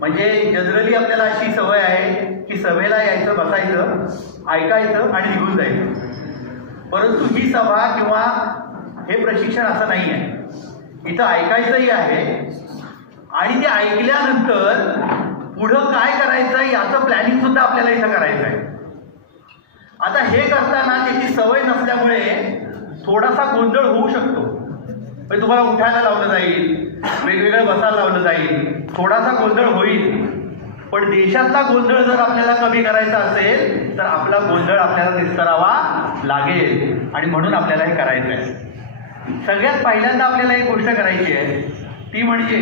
म्हणजे जनरली आपल्याला अशी सवय आहे की सभेला यायचं, बसायचं, ऐकायचं आणि निघून जायचं. परंतु ही सभा किंवा हे प्रशिक्षण असं नाही आहे. इथं ऐकायचंही आहे आणि ते ऐकल्यानंतर पुढं काय करायचं याचं प्लॅनिंग सुद्धा आपल्याला इथं करायचं आहे. आता हे करताना त्याची सवय नसल्यामुळे थोडासा गोंधळ होऊ शकतो. म्हणजे तुम्हाला उठायला लावलं जाईल, वेगवेगळं बसायला लावलं जाईल, थोडासा गोंधळ होईल. पण देशातला गोंधळ जर आपल्याला कमी करायचा असेल तर आपला गोंधळ आपल्याला निस्तरावा लागेल आणि म्हणून आपल्याला हे करायचं आहे. सगळ्यात पहिल्यांदा आपल्याला एक गोष्ट करायची आहे ती म्हणजे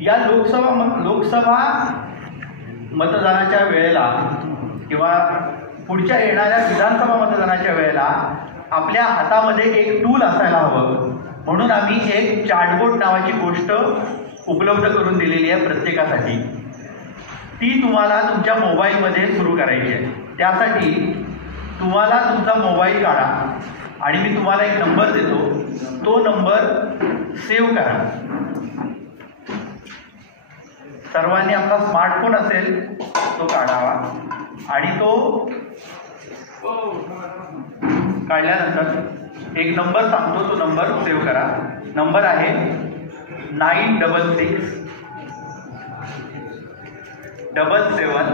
या लोकसभा मतदानाच्या वेळेला किंवा पुढच्या येणाऱ्या विधानसभा मतदानाच्या वेळेला आपल्या हातामध्ये एक टूल असायला हवं. म्हणून आम्ही एक चार्टबोर्ड नावाची गोष्ट उपलब्ध करून दिलेली आहे प्रत्येकासाठी. ती तुम्हाला तुमच्या मोबाईलमध्ये सुरू करायची आहे. त्यासाठी तुम्हाला तुमचा मोबाईल काढा आणि मी तुम्हाला एक नंबर देतो. तो नंबर सेव्ह करा. सर्वांनी आपला स्मार्टफोन असेल तो काढावा आणि तो काढल्यानंतर एक नंबर सांगतो, तो नंबर सेव्ह करा. नंबर आहे 966 77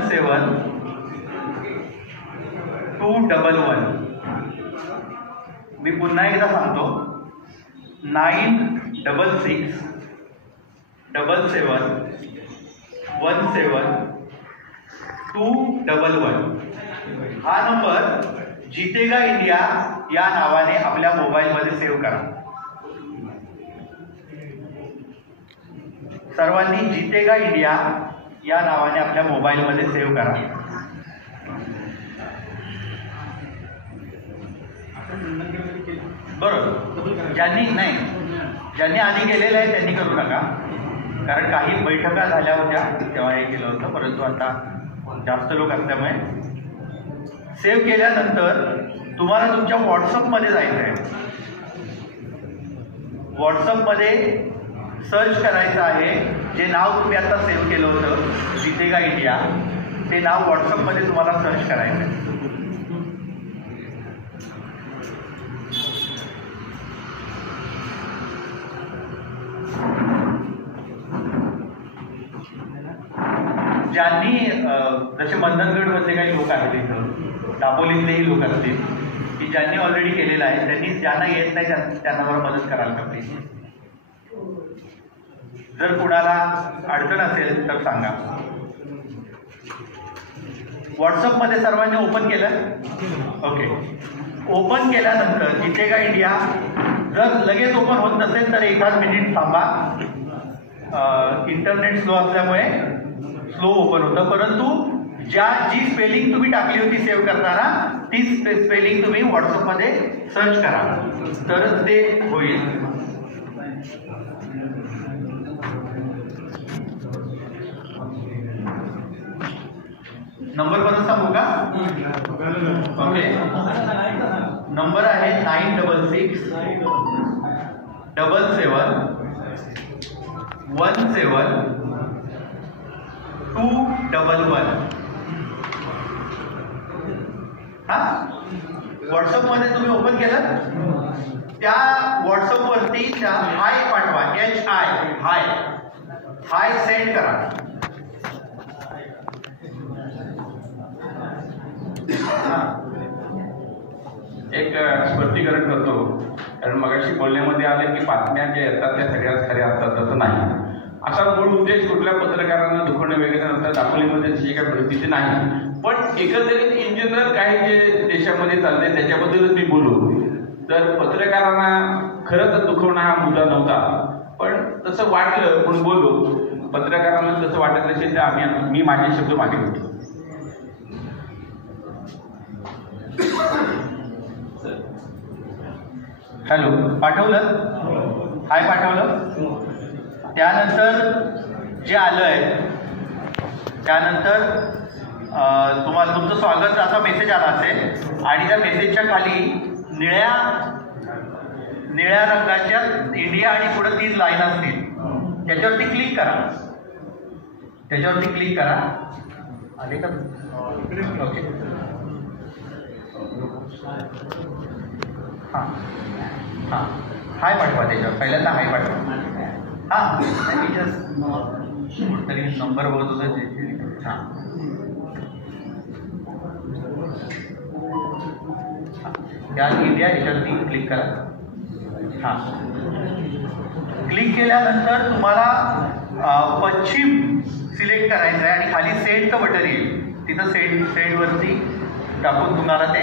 17 211. मी पुन्हा एकदा सांगतो 966 77 17 211. हा नंबर जितेगा इंडिया या नावाने आपल्या मोबाईलमध्ये सेव्ह करा. सर्वांनी जितेगा इंडिया या नावाने आपल्या मोबाईलमध्ये सेव्ह करा. बरोबर. ज्यांनी आधी केलेलं आहे त्यांनी करू नका, कारण काही बैठका झाल्या होत्या तेव्हा हे केलं होतं, परंतु आता जास्त लोक असल्यामुळे सेव्ह केल्यानंतर तुम्हाला तुमच्या व्हॉट्सअपमध्ये जायचं आहे. व्हॉट्सअपमध्ये सर्च करायचं आहे जे नाव तुम्ही आता सेव्ह केलं होतं जितेगा इंडिया, ते नाव व्हॉट्सअपमध्ये तुम्हाला सर्च करायचं आहे. ज्यांनी जसे मंदनगडमधले काही लोक आहेत इथं, दापोलीतलेही लोक असतील की ज्यांनी ऑलरेडी केलेलं आहे, त्यांनी ज्यांना येत नाही त्यांना जरा मदत करायला का प्लीज. जर कुणाला अडचण असेल तर सांगा. व्हॉट्सअपमध्ये सर्वांनी ओपन केलं? ओके. ओपन केल्यानंतर जितेगा इंडिया जर लगेच ओपन होत नसेल तर एखाद मिनिट थांबा. इंटरनेट स्लो असल्यामुळे स्लो ओपन होतं, परंतु जी स्पेलिंग तुम्ही टाकली होती सेव्ह करताना तीच स्पेलिंग तुम्ही व्हॉट्सअपमध्ये सर्च करा तरच ते होईल. नंबर परत सांगू का? ओके. नंबर आहे 966 77 17 211. हा व्हॉट्सअपमध्ये तुम्ही ओपन केलं, त्या व्हॉट्सअपवरती हाय पाठवा. HI हाय सेंड करा. एक स्पष्टीकरण करतो, कारण मगाशी बोलण्यामध्ये आलं की बातम्या ज्या येतात त्या सगळ्याच खऱ्या असतात, तसं नाही. असा मूळ उद्देश कुठल्या पत्रकारांना दुखवणे वगैरे नंतर दापोलीमध्ये तशी काही परिस्थिती नाही. पण एकंदरीत इन जनरल काही जे देशामध्ये चाललंय त्याच्याबद्दलच मी बोलू. तर पत्रकारांना खरं तर दुखवणं हा मुद्दा नव्हता, पण तसं वाटलं म्हणून बोललो. पत्रकारांना तसं वाटत नसेल तर मी माझे शब्द मागे घेतो. हॅलो, पाठवलं? हाय पाठवलं? त्यानंतर जे आलं आहे त्यानंतर तुम्हाला तुमचं स्वागत असा मेसेज आला असेल आणि त्या मेसेजच्या खाली निळ्या रंगाच्या इंडिया आणि पुढे 3 लाईन असतील, त्याच्यावरती क्लिक करा. त्याच्यावरती क्लिक करा. आले का? ओके. हां हां हाय पाठवा. त्याच्यावर पहिल्यांदा हाय पाठवा. हां तरी नंबर बघत होतं. हां त्या इंडिया याच्यावरती क्लिक करा. हां क्लिक केल्यानंतर तुम्हाला पश्चिम सिलेक्ट करायचं आहे आणि खाली सेंडचं बटन येईल. तिथं सेंडवरती टाकून तुम्हाला ते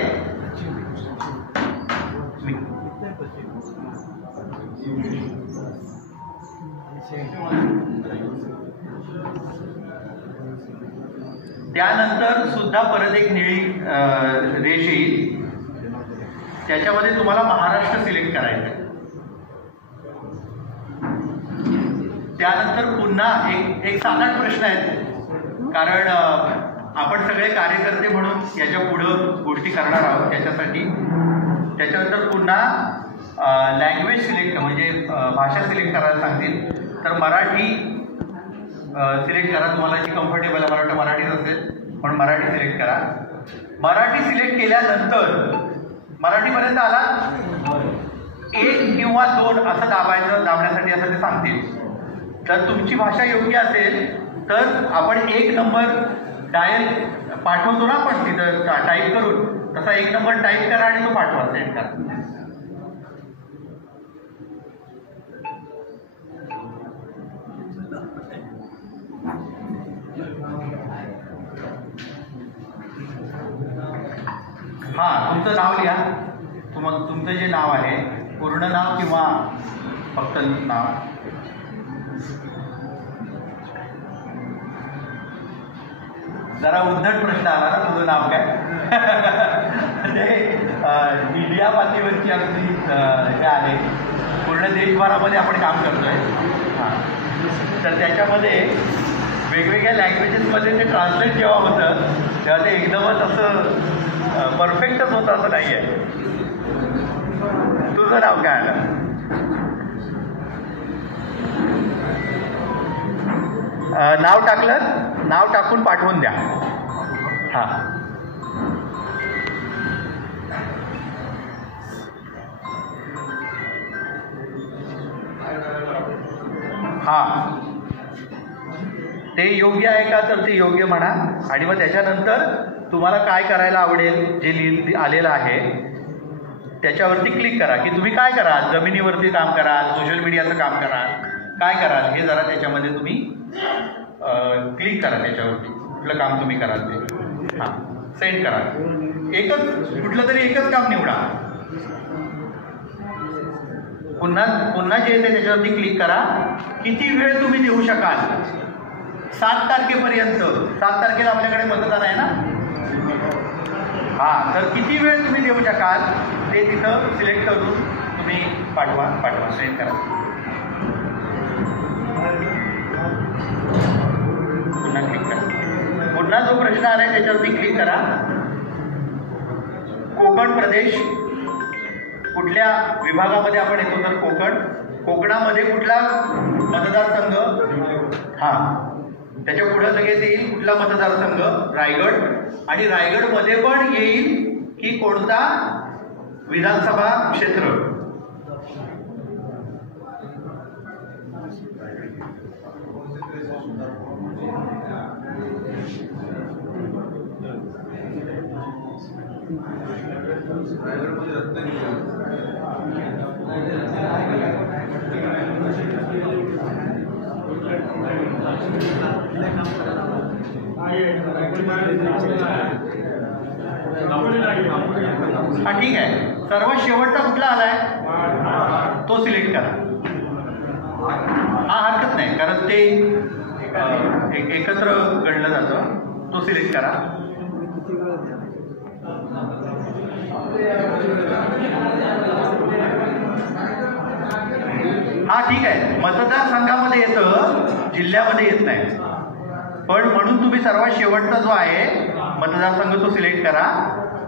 त्यानंतर सुद्धा परत एक निळी रेष येईल. त्याच्यामध्ये तुम्हाला महाराष्ट्र सिलेक्ट करायचं आहे. त्यानंतर पुन्हा एक 7-8 प्रश्न आहेत, कारण आपण सगळे कार्यकर्ते म्हणून याच्या पुढं गोष्टी करणार आहोत त्याच्यासाठी. त्याच्यानंतर पुन्हा लँग्वेज सिलेक्ट म्हणजे भाषा सिलेक्ट करायला सांगतील. तर मराठी सिलेक्ट करा, तुम्हाला जी कम्फर्टेबल आहे. मला वाटतं मराठीच असेल, पण मराठी सिलेक्ट करा. मराठी सिलेक्ट केल्यानंतर मराठीपर्यंत आला 1 किंवा 2 असं दाबण्यासाठी असं ते सांगतील. जर तुमची भाषा योग्य असेल तर आपण 1 नंबर डायल पाठवतो ना आपण तिथं टाईप करून, तसा 1 नंबर टाईप करा आणि तो पाठवा, सेंड करा. तुमचं नाव लिहा. तुमचं जे नाव आहे पूर्ण नाव किंवा फक्त नाव. जरा उद्धट प्रश्न आला ना, तुझं नाव काय? ते मीडिया पातळीवरची अगदी हे आहे. पूर्ण देशभरामध्ये आपण काम करतोय. तर त्याच्यामध्ये वेगवेगळ्या लँग्वेजेसमध्ये ते ट्रान्सलेट जेव्हा होतं तेव्हा ते एकदमच असं परफेक्टच होतं असं नाही आहे. तुझं नाव काय आलं? नाव टाकलं, नाव टाकून पाठवून द्या. ते योग्य आहे का, तर ते योग्य म्हणा. आणि मग त्याच्यानंतर तुम्हाला काय करायला आवडेल जे आलेलं आहे त्याच्यावरती क्लिक करा की तुम्ही काय कराल. जमिनीवरती काम कराल, सोशल मीडियाचं काम कराल, काय कराल हे जरा त्याच्यामध्ये तुम्ही क्लिक करा. त्याच्यावरती कुठलं काम तुम्ही कराल ते सेंड करा. कुठलं तरी एकच काम निवडा. पुन्हा जे येते त्याच्यावरती क्लिक करा. किती वेळ तुम्ही देऊ शकाल? 7 तारखेपर्यंत. 7 तारखेला आपल्याकडे मतदान आहे ना. तर किती वेळ तुम्ही देऊ शकाल ते तिथं सिलेक्ट करून तुम्ही पाठवा, सेंड करा. पुन्हा क्लिक करा. पुन्हा जो प्रश्न आलाय त्याच्यावरती क्लिक करा. कोकण प्रदेश कुठल्या विभागामध्ये आपण येतो, तर कोकणामध्ये कुठला मतदारसंघ, त्याच्या पुढे लगेच येईल कुठला मतदारसंघ, रायगड. आणि रायगडमध्ये पण येईल की कोणता विधानसभा क्षेत्र. ठीक आहे. सर्वात शेवटचा कुठला आलाय तो सिलेक्ट करा. हरकत नाही, कारण ते एकत्र गणलं जातं. तो सिलेक्ट करा. ठीक आहे. मतदारसंघामध्ये येतं, जिल्ह्यामध्ये येत नाही. पण म्हणून तुम्ही सर्वात शेवटचा जो आहे मतदारसंघ तो सिलेक्ट करा.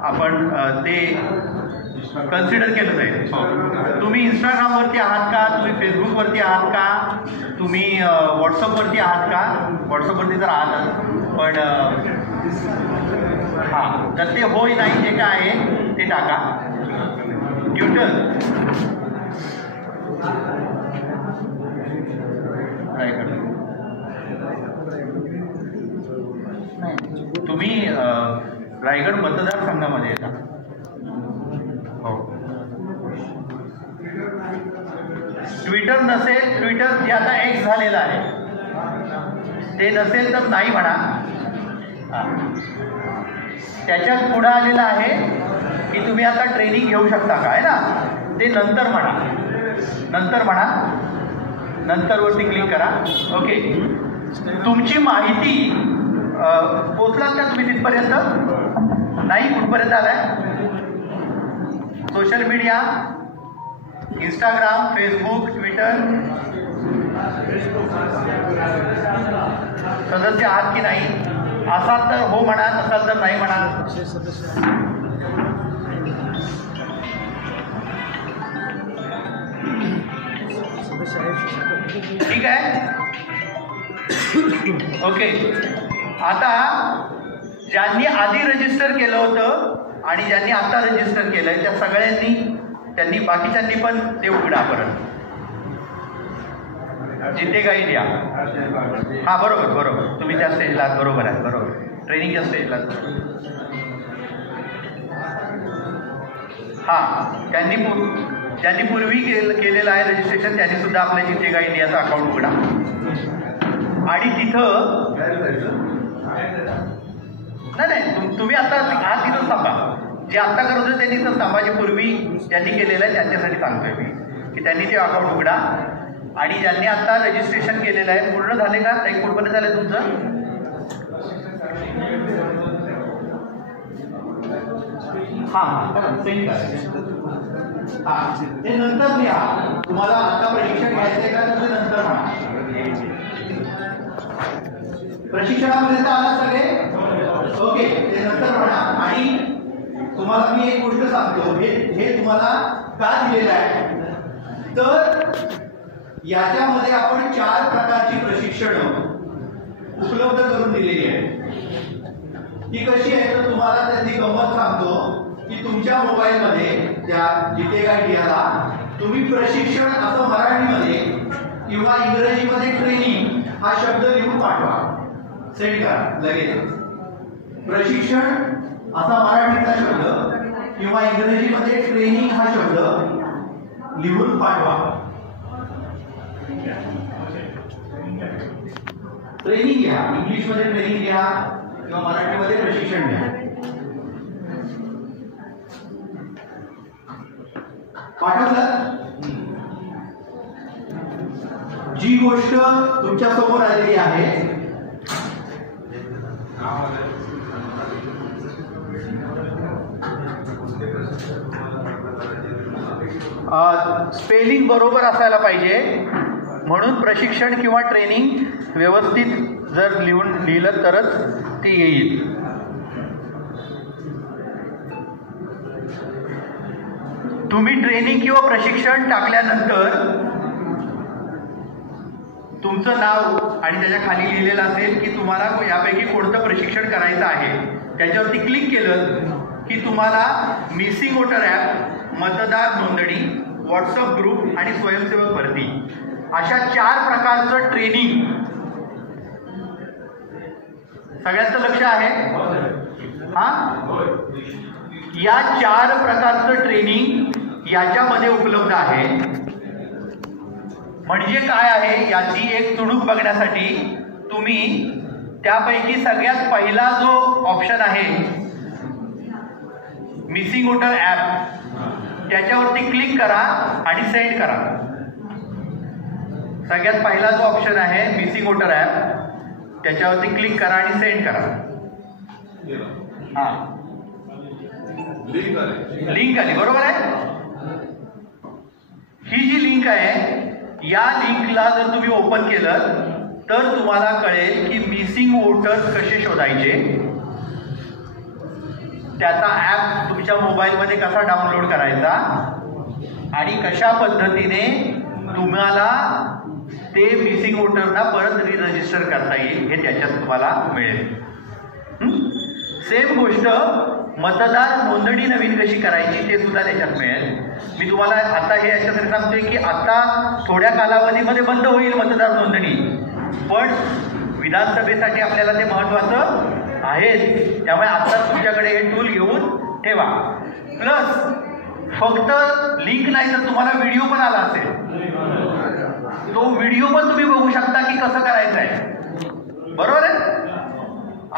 आपण ते कन्सिडर केलं जाईल. तुम्ही इंस्टाग्रामवरती आहात का, तुम्ही फेसबुकवरती आहात का, तुम्ही व्हॉट्सअपवरती आहात का. व्हॉट्सअपवरती जर आहात पण तर ते होय नाही जे काय आहे ते टाका. ट्विटर तुम्ही रायगड मतदारसंघामध्ये येता. हो. ट्विटर नसेल, ट्विटर जे आता एक्स झालेलं आहे ते नसेल तर नाही म्हणा. त्याच्यात पुढं आलेलं आहे की तुम्ही आता ट्रेनिंग घेऊ शकता का, आहे ना, ते नंतर म्हणा, नंतर म्हणा, नंतरवरती क्लिक करा. ओके, तुमची माहिती पोचलात का तुम्ही तिथपर्यंत? नाही, कुठपर्यंत आलाय? Social media, Instagram, Facebook, Twitter सदस्य आहात की नाही? असाल तर हो म्हणा, नसाल तर नाही म्हणा. ठीक आहे. ओके, आता ज्यांनी आधी रजिस्टर केलं होतं आणि ज्यांनी आता रजिस्टर केलंय त्या सगळ्यांनी, त्यांनी बाकीच्यांनी पण ते उघडा परत. जिथे काही द्या. हा, बरोबर बरोबर, तुम्ही त्या स्टेजला, बरोबर आहे, बरोबर, ट्रेनिंगच्या स्टेजला. हा, ज्यांनी पूर्वी केलेलं आहे रजिस्ट्रेशन त्यांनी सुद्धा आपल्या जिथे काही इंडियाचं अकाउंट उघडा आणि तिथं नाही, तुम्ही आता आज तिथं थांबा. जे आता करत होते त्यांनी तर थांबा. जे पूर्वी ज्यांनी केलेलं आहे त्यांच्यासाठी सांगतोय मी की त्यांनी ते अकाउंट उघडा. आणि ज्यांनी आता रजिस्ट्रेशन केलेलं आहे, पूर्ण झाले का? काही पूर्ण झालं तुमचं? ते नंतर लिहा. तुम्हाला आता प्रशिक्षण घ्यायचंय का तर ते नंतर म्हणा. प्रशिक्षणापर्यंत आला सगळे? ओके, ते नंतर म्हणा. आणि तुम्हाला मी एक गोष्ट सांगतो, हे तुम्हाला का दिलेलं आहे तर याच्यामध्ये आपण 4 प्रकारची प्रशिक्षण उपलब्ध करून दिलेली आहे. ती कशी आहे तर तुम्हाला त्याची गंमत सांगतो की तुमच्या मोबाईलमध्ये त्या जिथे काय इंडियाला तुम्ही प्रशिक्षण असं मराठीमध्ये किंवा इंग्रजीमध्ये ट्रेनिंग हा शब्द लिहून पाठवा. सेंड करा लगेच. प्रशिक्षण असा मराठीचा शब्द किंवा इंग्रजीमध्ये ट्रेनिंग हा शब्द लिहून पाठवा. ट्रेनिंग घ्या, इंग्लिशमध्ये ट्रेनिंग घ्या किंवा मराठीमध्ये प्रशिक्षण घ्या. पाठवलं? जी गोष्ट तुमच्या समोर आलेली आहे स्पेलिंग बरोबर असायला पाहिजे, म्हणून प्रशिक्षण किंवा ट्रेनिंग व्यवस्थित जर लिहिलं तरच ते येईल. तुम्ही ट्रेनिंग किंवा प्रशिक्षण टाकल्यानंतर तुमचं नाव आणि त्याच्या खाली लिहिलेलं असेल की तुम्हाला यापैकी कोणतं प्रशिक्षण करायचं आहे. त्याच्यावरती क्लिक केलं की तुम्हाला मिसिंग वोटर ॲप, मतदार नोंदणी, व्हॉट्सअप ग्रुप आणि स्वयंसेवक भरती अशा 4 प्रकारचं ट्रेनिंग. सगळ्यांचं लक्ष आहे? हा, या 4 प्रकारचं ट्रेनिंग याच्यामध्ये उपलब्ध आहे. म्हणजे काय आहे याची एक तुणूक बघण्यासाठी तुम्ही त्यापैकी सगळ्यात पहिला जो ऑप्शन आहे मिसिंग वोटर ॲप, त्याच्यावरती क्लिक करा आणि सेंड करा. सगळ्यात पहिला जो ऑप्शन आहे मिसिंग वोटर ॲप, त्याच्यावरती क्लिक करा आणि सेंड करा. हा, लिंक आली, बरोबर आहे. ही जी लिंक आहे या लिंकला जर तुम्ही ओपन केलं तर तुम्हाला कळेल की मिसिंग वोटर्स कसे शोधायचे, त्याचा ॲप तुमच्या मोबाईलमध्ये कसा डाउनलोड करायचा आणि कशा पद्धतीने तुम्हाला ते मिसिंग वोटरना परत रजिस्टर करता येईल हे त्याच्यात तुम्हाला मिळेल. सेम गोष्ट मतदार नोंदणी नवीन कशी करायची ते सुद्धा त्याच्यात मिळेल. मी तुम्हाला आता हे याच्यासाठी सांगतोय की आता थोड्या कालावधीमध्ये बंद होईल मतदार नोंदणी, पण विधानसभेसाठी आपल्याला ते महत्त्वाचं आहे. त्यामुळे आता तुमच्याकडे हे टूल घेऊन ठेवा. प्लस फक्त लिंक नाही तर तुम्हाला व्हिडिओ पण आला असेल. तो व्हिडिओ पण तुम्ही बघू शकता की कसं करायचं आहे, बरोबर आहे.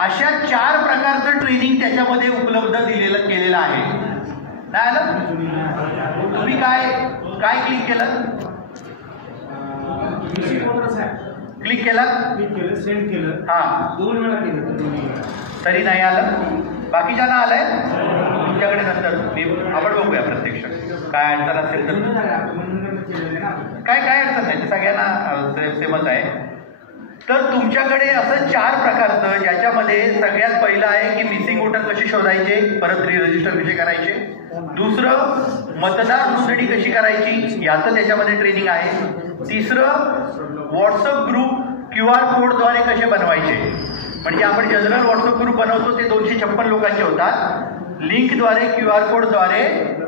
अशा 4 प्रकारचं ट्रेनिंग त्याच्यामध्ये उपलब्ध केलेलं आहे. नाही आलं? तुम्ही काय क्लिक केलं? क्लिक केलं, सेंड केलं, हा 2 वेळा केलं तरी नाही आलं. बाकीच्यांना आलंय तुमच्याकडे. नंतर आपण बघूया प्रत्यक्ष काय अडचण असेल तर. काय अडचण नाही, ते सगळ्यांना सेमच आहे. तर तुमच्याकडे असं 4 प्रकारचं, ज्याच्यामध्ये सगळ्यात पहिलं आहे की मिसिंग वोटर कशी शोधायचे, परत रजिस्टर कसे करायचे. दुसरं मतदार नोंदणी कशी करायची याचं त्याच्यामध्ये ट्रेनिंग आहे. तिसरं व्हॉट्सअप ग्रुप QR कोडद्वारे कसे बनवायचे. म्हणजे आपण जनरल व्हॉट्सअप ग्रुप बनवतो ते 256 लोकांचे होतात. लिंकद्वारे QR कोडद्वारे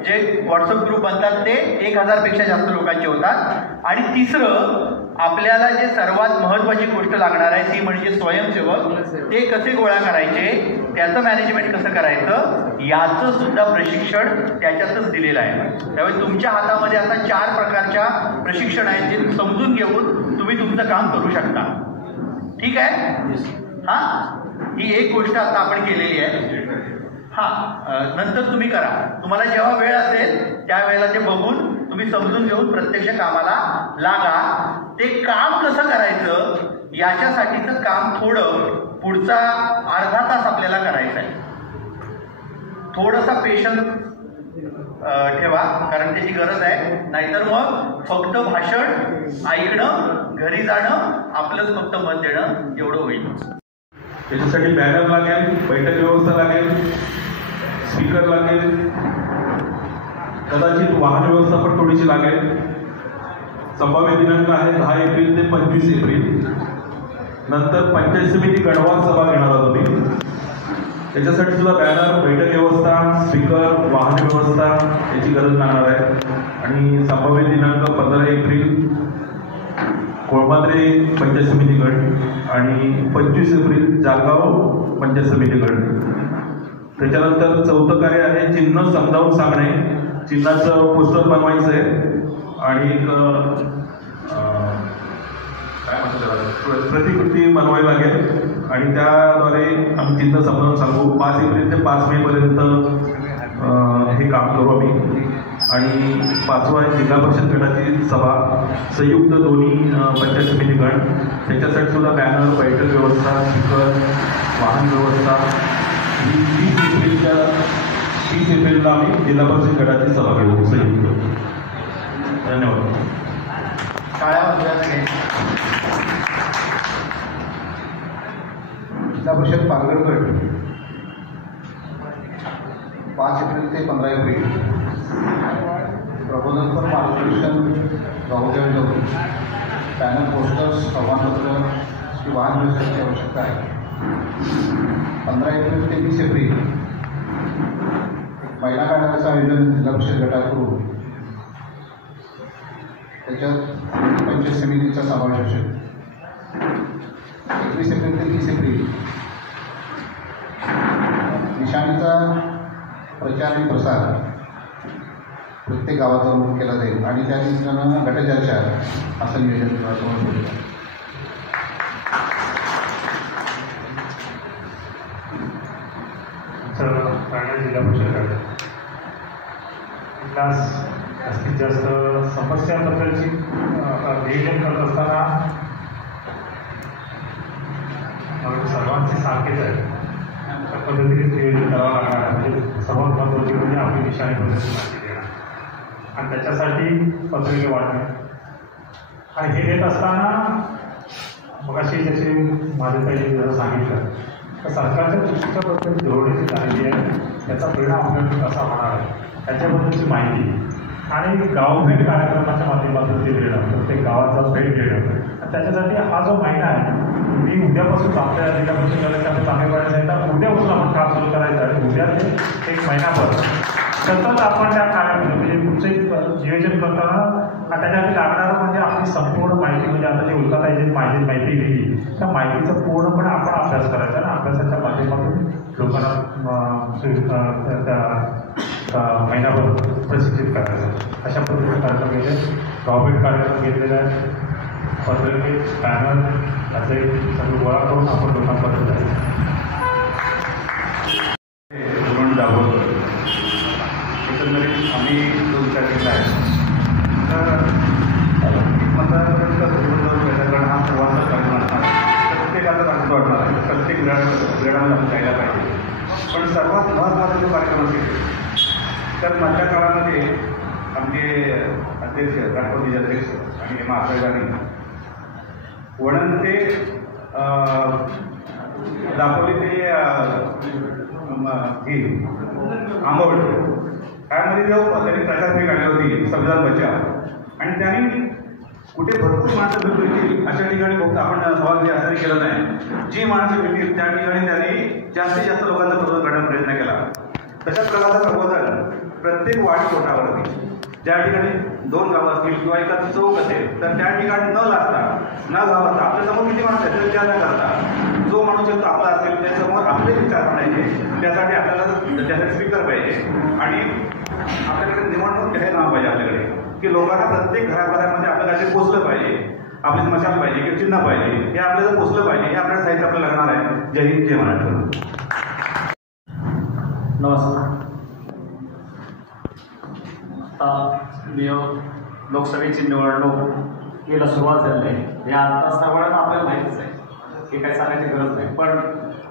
जे व्हॉट्सअप ग्रुप बनतात ते 1000 पेक्षा जास्त लोकांचे होतात. आणि तिसरं आपल्याला जे सर्वात महत्त्वाची गोष्ट लागणार आहे ती म्हणजे स्वयंसेवक, ते कसे गोळा करायचे, त्याचं मॅनेजमेंट कसं करायचं, याचं सुद्धा प्रशिक्षण त्याच्यातच दिलेलं आहे. त्यामुळे तुमच्या हातामध्ये आता 4 प्रकारच्या प्रशिक्षण आहेत जे समजून घेऊन तुम्ही तुमचं काम करू शकता. ठीक आहे? हा, ही एक गोष्ट आता आपण केलेली आहे. हा, नंतर तुम्ही करा. तुम्हाला जेव्हा वेळ असेल त्यावेळेला ते बघून तुम्ही समजून घेऊन प्रत्यक्ष कामाला लागा. ते काम कसं करायचं याच्यासाठीचं काम थोडं पुढचा अर्धा तास आपल्याला करायचं आहे. थोडासा पेशन्स ठेवा, कारण त्याची गरज आहे. नाहीतर मग फक्त भाषण ऐकणं, घरी जाणं, आपलंच फक्त मत देणं एवढं होईल. त्याच्यासाठी बॅनर लागेल, बैठक व्यवस्था लागेल, स्पीकर लागेल, कदाचित वाहन व्यवस्था पण थोडीशी लागेल. संभाव्य दिनांक आहे 10 एप्रिल ते 25 एप्रिल. नंतर पंचायत समिती गणवार सभा घेणार आहोत तुम्ही. त्याच्यासाठी सुद्धा बॅनर, बैठक व्यवस्था, स्पीकर, वाहन व्यवस्था याची गरज लागणार आहे. आणि संभाव्य दिनांक 15 एप्रिल कोळमात्रे पंचायत समिती गट आणि 25 एप्रिल जालगाव पंचायत समिती गट. त्याच्यानंतर 4थं कार्य आहे चिन्ह समजावून सांगणे. चिन्हाचं पोस्टर बनवायचं आहे आणि एक काय म्हणतात प्रतिकृती बनवावी लागेल आणि त्याद्वारे आम्ही चिन्ह समजावून सांगू. 5 एप्रिल ते 5 मे पर्यंत हे काम करू आम्ही. आणि 5वा आहे जिल्हा परिषद गटाची सभा, संयुक्त दोन्ही पंचायत समिती गट. त्याच्यासाठी सुद्धा बॅनर, बैठक व्यवस्था, स्पीकर, वाहन व्यवस्था. 30 एप्रिलला आम्ही जिल्हा परिषद गटाची सभा घेऊ संयुक्त. धन्यवाद. जिल्हा परिषद पालघर गट 5 एप्रिल ते 15 एप्रिल. प्रबोधन पर मार्गदर्शन गावोगावी जाऊन बॅनर, पोस्टर्स, आव्हानपत्र की वाहन व्यवस्थेची आवश्यकता आहे. 15 एप्रिल ते 20 एप्रिल महिला मेळाव्याचं आयोजन जिल्हा परिषद गटाकडून. त्याच्यात पंचायत समितीचा समावेश असेल. 21 एप्रिल ते 30 एप्रिल निशाणीचा प्रचार आणि प्रसार प्रत्येक गावात जाऊन केला जाईल आणि त्या दिवसानं गटचर्चा असं नियोजन केलं. ठाणे जिल्हा परिषद गट जास्तीत जास्त समस्यांबद्दलची नियोजन करत असताना सर्वांचे सारखेच आहे त्या पद्धतीने नियोजन करावं लागणार आहे. म्हणजे सर्वात महत्त्वाची म्हणजे आपली निशाणी पद्धती माहिती देणं आणि त्याच्यासाठी पत्रिके वाटणे. आणि हे देत असताना मग अशी जसे माझे काही जरा सांगितलं तर सरकारच्या दृष्टीच्याबद्दल धोरणे जी झालेली आहे त्याचा परिणाम आपल्याला कसा होणार आहे त्याच्याबद्दलची माहिती आणि गावभेट कार्यक्रमाच्या माध्यमातून ते देणं, प्रत्येक गावात जाऊन भेट देणं. आणि त्याच्यासाठी हा जो महिना आहे मी उद्यापासून आपल्या जिल्हा परिषद गटाच्या चांगले करायचं आहे तर उद्यापासून आपण काम सुरू करायचं आहे. उद्या ते 1 महिनाभर सतत आपण त्या कार्यक्रम म्हणजे पुढचे नियोजन करताना आणि त्याच्यासाठी लागणारं म्हणजे आपली संपूर्ण माहिती म्हणजे आता जी उल्काताईची माहिती दिली त्या माहितीचा पूर्णपणे आपण अभ्यास करायचा आणि अभ्यासाच्या माध्यमातून लोकांना त्या महिनाभर प्रशिक्षित करायचं. अशा पद्धतीचे कार्यक्रम घेतले, गावभेट कार्यक्रम घेतलेले आहेत. पत्रके पॅनल असे सगळं गोळा करून आपण लोकांपर्यंत जायचं. एकंदरीत आम्ही जो विचार केला आहे तर मतदारापर्यंत कारण हा सर्वांचा कार्यक्रम असणार प्रत्येकाला चांगलं वाटणार आहे. प्रत्येक वेळामध्ये आपण जायला पाहिजे. पण सर्वात महत्त्वाचा जो कार्यक्रम असेल तर मधल्या काळामध्ये आमचे अध्यक्ष राष्ट्रपतीचे अध्यक्ष आणि एम आसाहेबांनी वणंद ते दापोली ते आंबवड त्यामध्ये जो त्यांनी प्रचार फेरी काढली होती संविधान बचाव आणि त्यांनी कुठे भरपूर माणसं भेटली होती अशा ठिकाणी फक्त आपण सवाल असं केलं नाही. जी माणसं भेटली त्या ठिकाणी त्यांनी जास्तीत जास्त लोकांचा प्रबोधन करण्याचा प्रयत्न केला. तशाच प्रकारचं प्रबोधन प्रत्येक वाडी कोटावरती ज्या ठिकाणी 2 गावं असतील किंवा एखादं चौक असेल तर त्या ठिकाणी न घाबरता आपल्यासमोर किती माणूस त्याचा विचार न करता जो माणूस आपला असेल त्याच्यासमोर आपले विचार पाहिजे. त्यासाठी आपल्याला त्यासाठी स्पीकर पाहिजे आणि आपल्याकडे निवडणूक जाहीर नाव पाहिजे आपल्याकडे की लोकांना प्रत्येक घराघरामध्ये आपल्या काहीतरी पोचलं पाहिजे. आपली स्मशान पाहिजे किंवा चिन्ह पाहिजे हे आपल्याला पोचलं पाहिजे. हे आपल्याला साहित्य आपल्याला लागणार आहे. जय हिंद, जय महाराष्ट्र. नमस्कार. लोकसभेची निवडणूक याला सुरुवात झाली आहे. हे आता सर्वांना आपल्याला माहितीच आहे की काही सांगायची गरज नाही. पण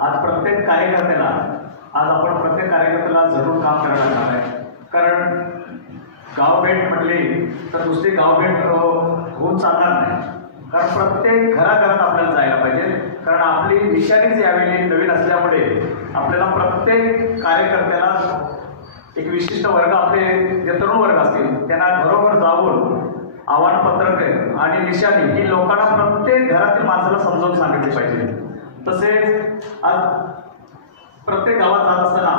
आज प्रत्येक कार्यकर्त्याला जरूर काम करायला लागणार आहे. कारण गावभेट म्हटली तर नुसती गावभेट होऊन चालणार नाही. कारण प्रत्येक घराघरात आपल्याला जायला पाहिजे. कारण आपली निशाणीच यावेळी नवीन असल्यामुळे आपल्याला प्रत्येक कार्यकर्त्याला एक विशिष्ट वर्ग आपले जे तरुण वर्ग असतील त्यांना घरोघर जाऊन आव्हानपत्रक आणि निशाणी ही लोकांना प्रत्येक घरातील माणसाला समजावून सांगितली पाहिजे. तसेच आज प्रत्येक गावात जात असताना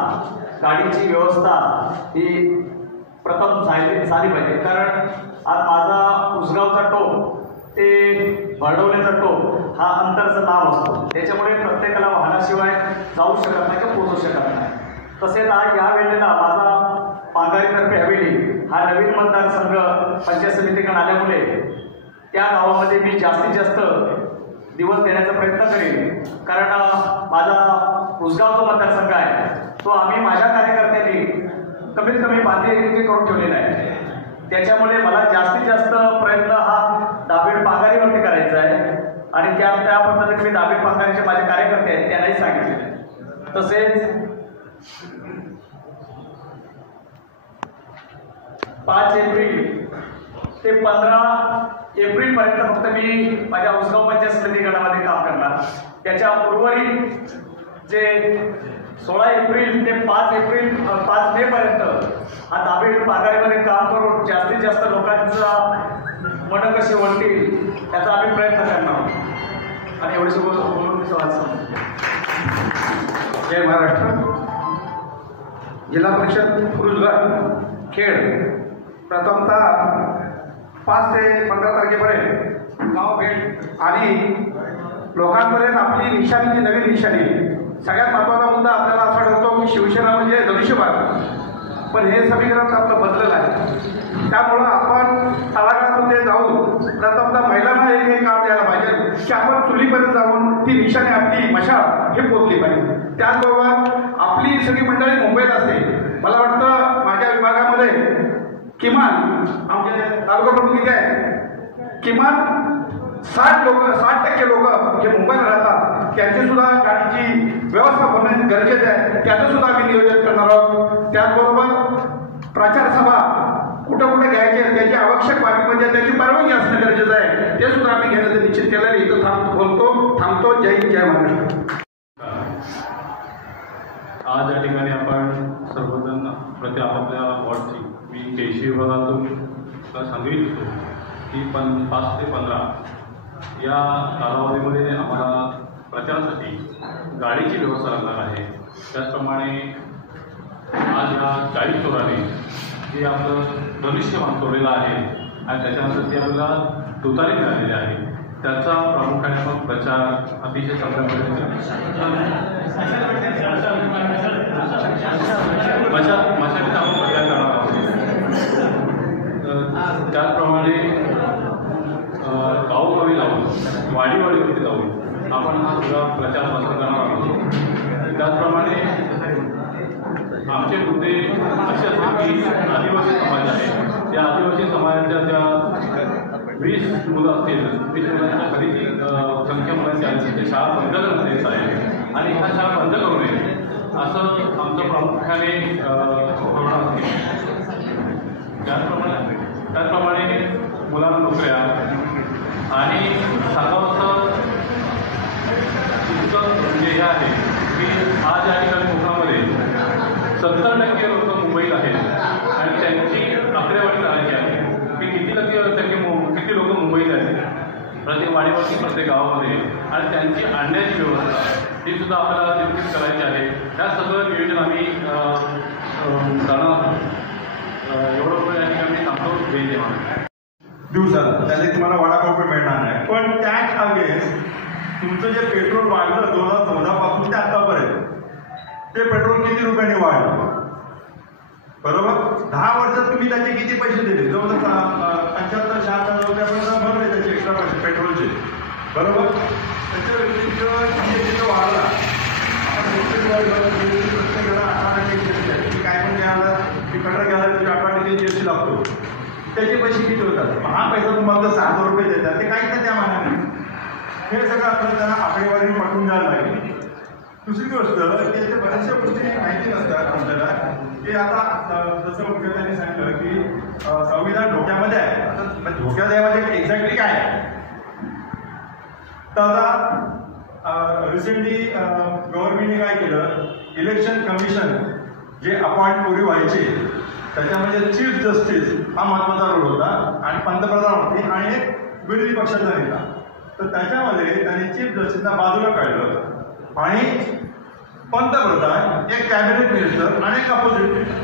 गाडीची व्यवस्था ही प्रथम झाली पाहिजे. कारण आज माझा उसगावचा टोक ते बळवण्याचा टोक हा अंतरचा लाभ असतो. त्याच्यामुळे प्रत्येकाला वाहनाशिवाय जाऊ शकत नाही किंवा पोहोचू शकत नाही. तसेच आज या वेळेला माझा पांगारीतर्फे हवेली हा नवीन मतदारसंघ पंचायत समितीकडे आल्यामुळे त्या गावामध्ये मी जास्तीत जास्त दिवस देण्याचा प्रयत्न करेन. कारण माझा उसगाव जो मतदारसंघ आहे तो आम्ही माझ्या कार्यकर्त्यांनी कमीत कमी बांधणी करून ठेवलेला आहे. त्याच्यामुळे मला जास्तीत जास्त प्रयत्न हा दाभेड पांगारीवरती करायचा आहे आणि त्या पद्धतीने मी दाभेड पांगारीचे माझे कार्यकर्ते आहेत त्यांनाही सांगितले. तसेच 5 एप्रिल ते 15 एप्रिलपर्यंत फक्त मी माझ्या उसगाव पंचायत समिती गटामध्ये काम करणार. त्याच्या उर्वरित जे 16 एप्रिल ते 5 मे पर्यंत हा दाभेड पांगारीमध्ये काम करून जास्तीत जास्त लोकांचा मन कसे वळतील याचा आम्ही प्रयत्न करणार. आणि एवढे बोलून मी संवाद. जय महाराष्ट्र. जिल्हा परिषद पुरुषगट खेड प्रथमतः 5 ते 15 तारखेपर्यंत गाव भेट आणि लोकांपर्यंत आपली निशाणी जी नवीन निशाणी. सगळ्यात महत्त्वाचा मुद्दा आपल्याला असा ठरतो की शिवसेना म्हणजे धनुष्यबाण. पण हे समीकरण आपलं बदललं आहे. त्यामुळं आपण तळागाळामध्ये जाऊन प्रथमतः महिलांना हे काम द्यायला पाहिजे की आपण चुलीपर्यंत जाऊन ती निशाणी आपली मशाल हे पोचली पाहिजे. त्याचबरोबर आपली सगळी मंडळी मुंबईत असते. मला वाटतं माझ्या विभागामध्ये किमान आमचे तालुका प्रमुख किती आहे किमान 60% लोक जे मुंबईला राहतात त्यांची सुद्धा गाडीची व्यवस्था होणे गरजेचं आहे. त्याचं सुद्धा आम्ही नियोजन करणार आहोत. त्याचबरोबर प्रचार सभा कुठं कुठे घ्यायचे त्याची आवश्यक बाबी म्हणजे त्याची परवानगी असणं गरजेचं आहे. ते सुद्धा आम्ही घेण्याचं निश्चित केलं आहे. इथं थांबतो. जय हिंद, जय महाराष्ट्र. आज या ठिकाणी आपण सर्वजण प्रति आपापल्या वॉर्डची मी 83 विभागातून सांगू इच्छितो की 5 ते 15 या कालावधीमध्ये आम्हाला प्रचारासाठी गाडीची व्यवस्था लागणार आहे. त्याचप्रमाणे आज ह्या गाडी चोराने जे आपलं धनुष्यबाण चोरलेलं आहे आणि त्याच्यानंतर जे आपल्याला तुतारी मिळालेली आहे त्याचा प्रामुख्याने आपण प्रचार अतिशय चांगल्या पद्धतीने मशालीचा आपण प्रचार करणार आहोत. त्याचप्रमाणे गावोगावी जाऊन वाडीवाडीवरती जाऊन आपण हा सगळा प्रचार प्रसार करणार आहोत. त्याचप्रमाणे आमचे मुद्दे असे असतात की आदिवासी समाज आहे, त्या आदिवासी समाजाच्या ज्या 20 मुलं असतील, 20 मुलांच्या खरीची संख्या मुलांची आली ते शाळा बंद करण्यात आहे आणि ह्या शाळा बंद करू नये असं आमचं प्रामुख्याने धोरण असते. त्याचप्रमाणे मुलांना नोकऱ्या आणि सांगावं इतकं म्हणजे हे आहे की आज या ठिकाणी कोकणामध्ये 70% लोक मुंबईत आहेत आणि त्यांची आकडेवारी करायची आहे की किती लोक मुंबईत आहेत प्रत्येक वाडीवरती प्रत्येक गावामध्ये आणि त्यांची आणण्याची व्यवस्था ही सुद्धा आपल्याला निश्चित करायची आहे. या सगळं नियोजन आम्ही करणार आहोत. एवढं या ठिकाणी सांगतो जय जवान. दिवसात त्याने तुम्हाला वडापाव पण मिळणार नाही, पण त्याच अगेन्स्ट तुमचं जे पेट्रोल वाढलं 2014 पासून ते आतापर्यंत ते पेट्रोल किती रुपयांनी वाढलं बरोबर? 10 वर्षात तुम्ही त्याचे किती पैसे दिले? जवळजवळ 75-76 रुपयापर्यंत भरले त्याचे एक्स्ट्रा पैसे पेट्रोलचे बरोबर. त्याच्या व्यतिरिक्त जीएसटी वाढला, प्रत्येकाला 18% काय पण घ्यायला तिकडं घ्यायला 18% जीएसटी लागतो. त्याचे पैसे किती होतात? हा पैसा तुम्हाला 6,000 रुपये देतात ते काहीच नाही त्या मानाने. हे सगळं आपल्याला त्यांना आकडेवारी पाठवून द्यायला लागेल. दुसरी गोष्ट की याच्या बऱ्याचशा गोष्टी माहिती नसतात आपल्याला की आता जसं मुख्यमंत्र्यांनी सांगितलं की संविधान धोक्यामध्ये आहे. आता धोक्यात आहे म्हणजे एक्झॅक्टली काय आहे? तर आता रिसेंटली गव्हर्नमेंटने काय केलं, इलेक्शन कमिशन जे अपॉइंट पूर्वी व्हायचे त्याच्यामध्ये चीफ जस्टिस हा महत्त्वाचा रोल होता आणि पंतप्रधान होते आणि एक विरोधी पक्षाचा नेता. तर त्याच्यामध्ये त्यांनी चीफ जस्टिसला बाजूला काढलं आणि पंतप्रधान, एक कॅबिनेट मिनिस्टर आणि एक अपोजिट मिनिस्टर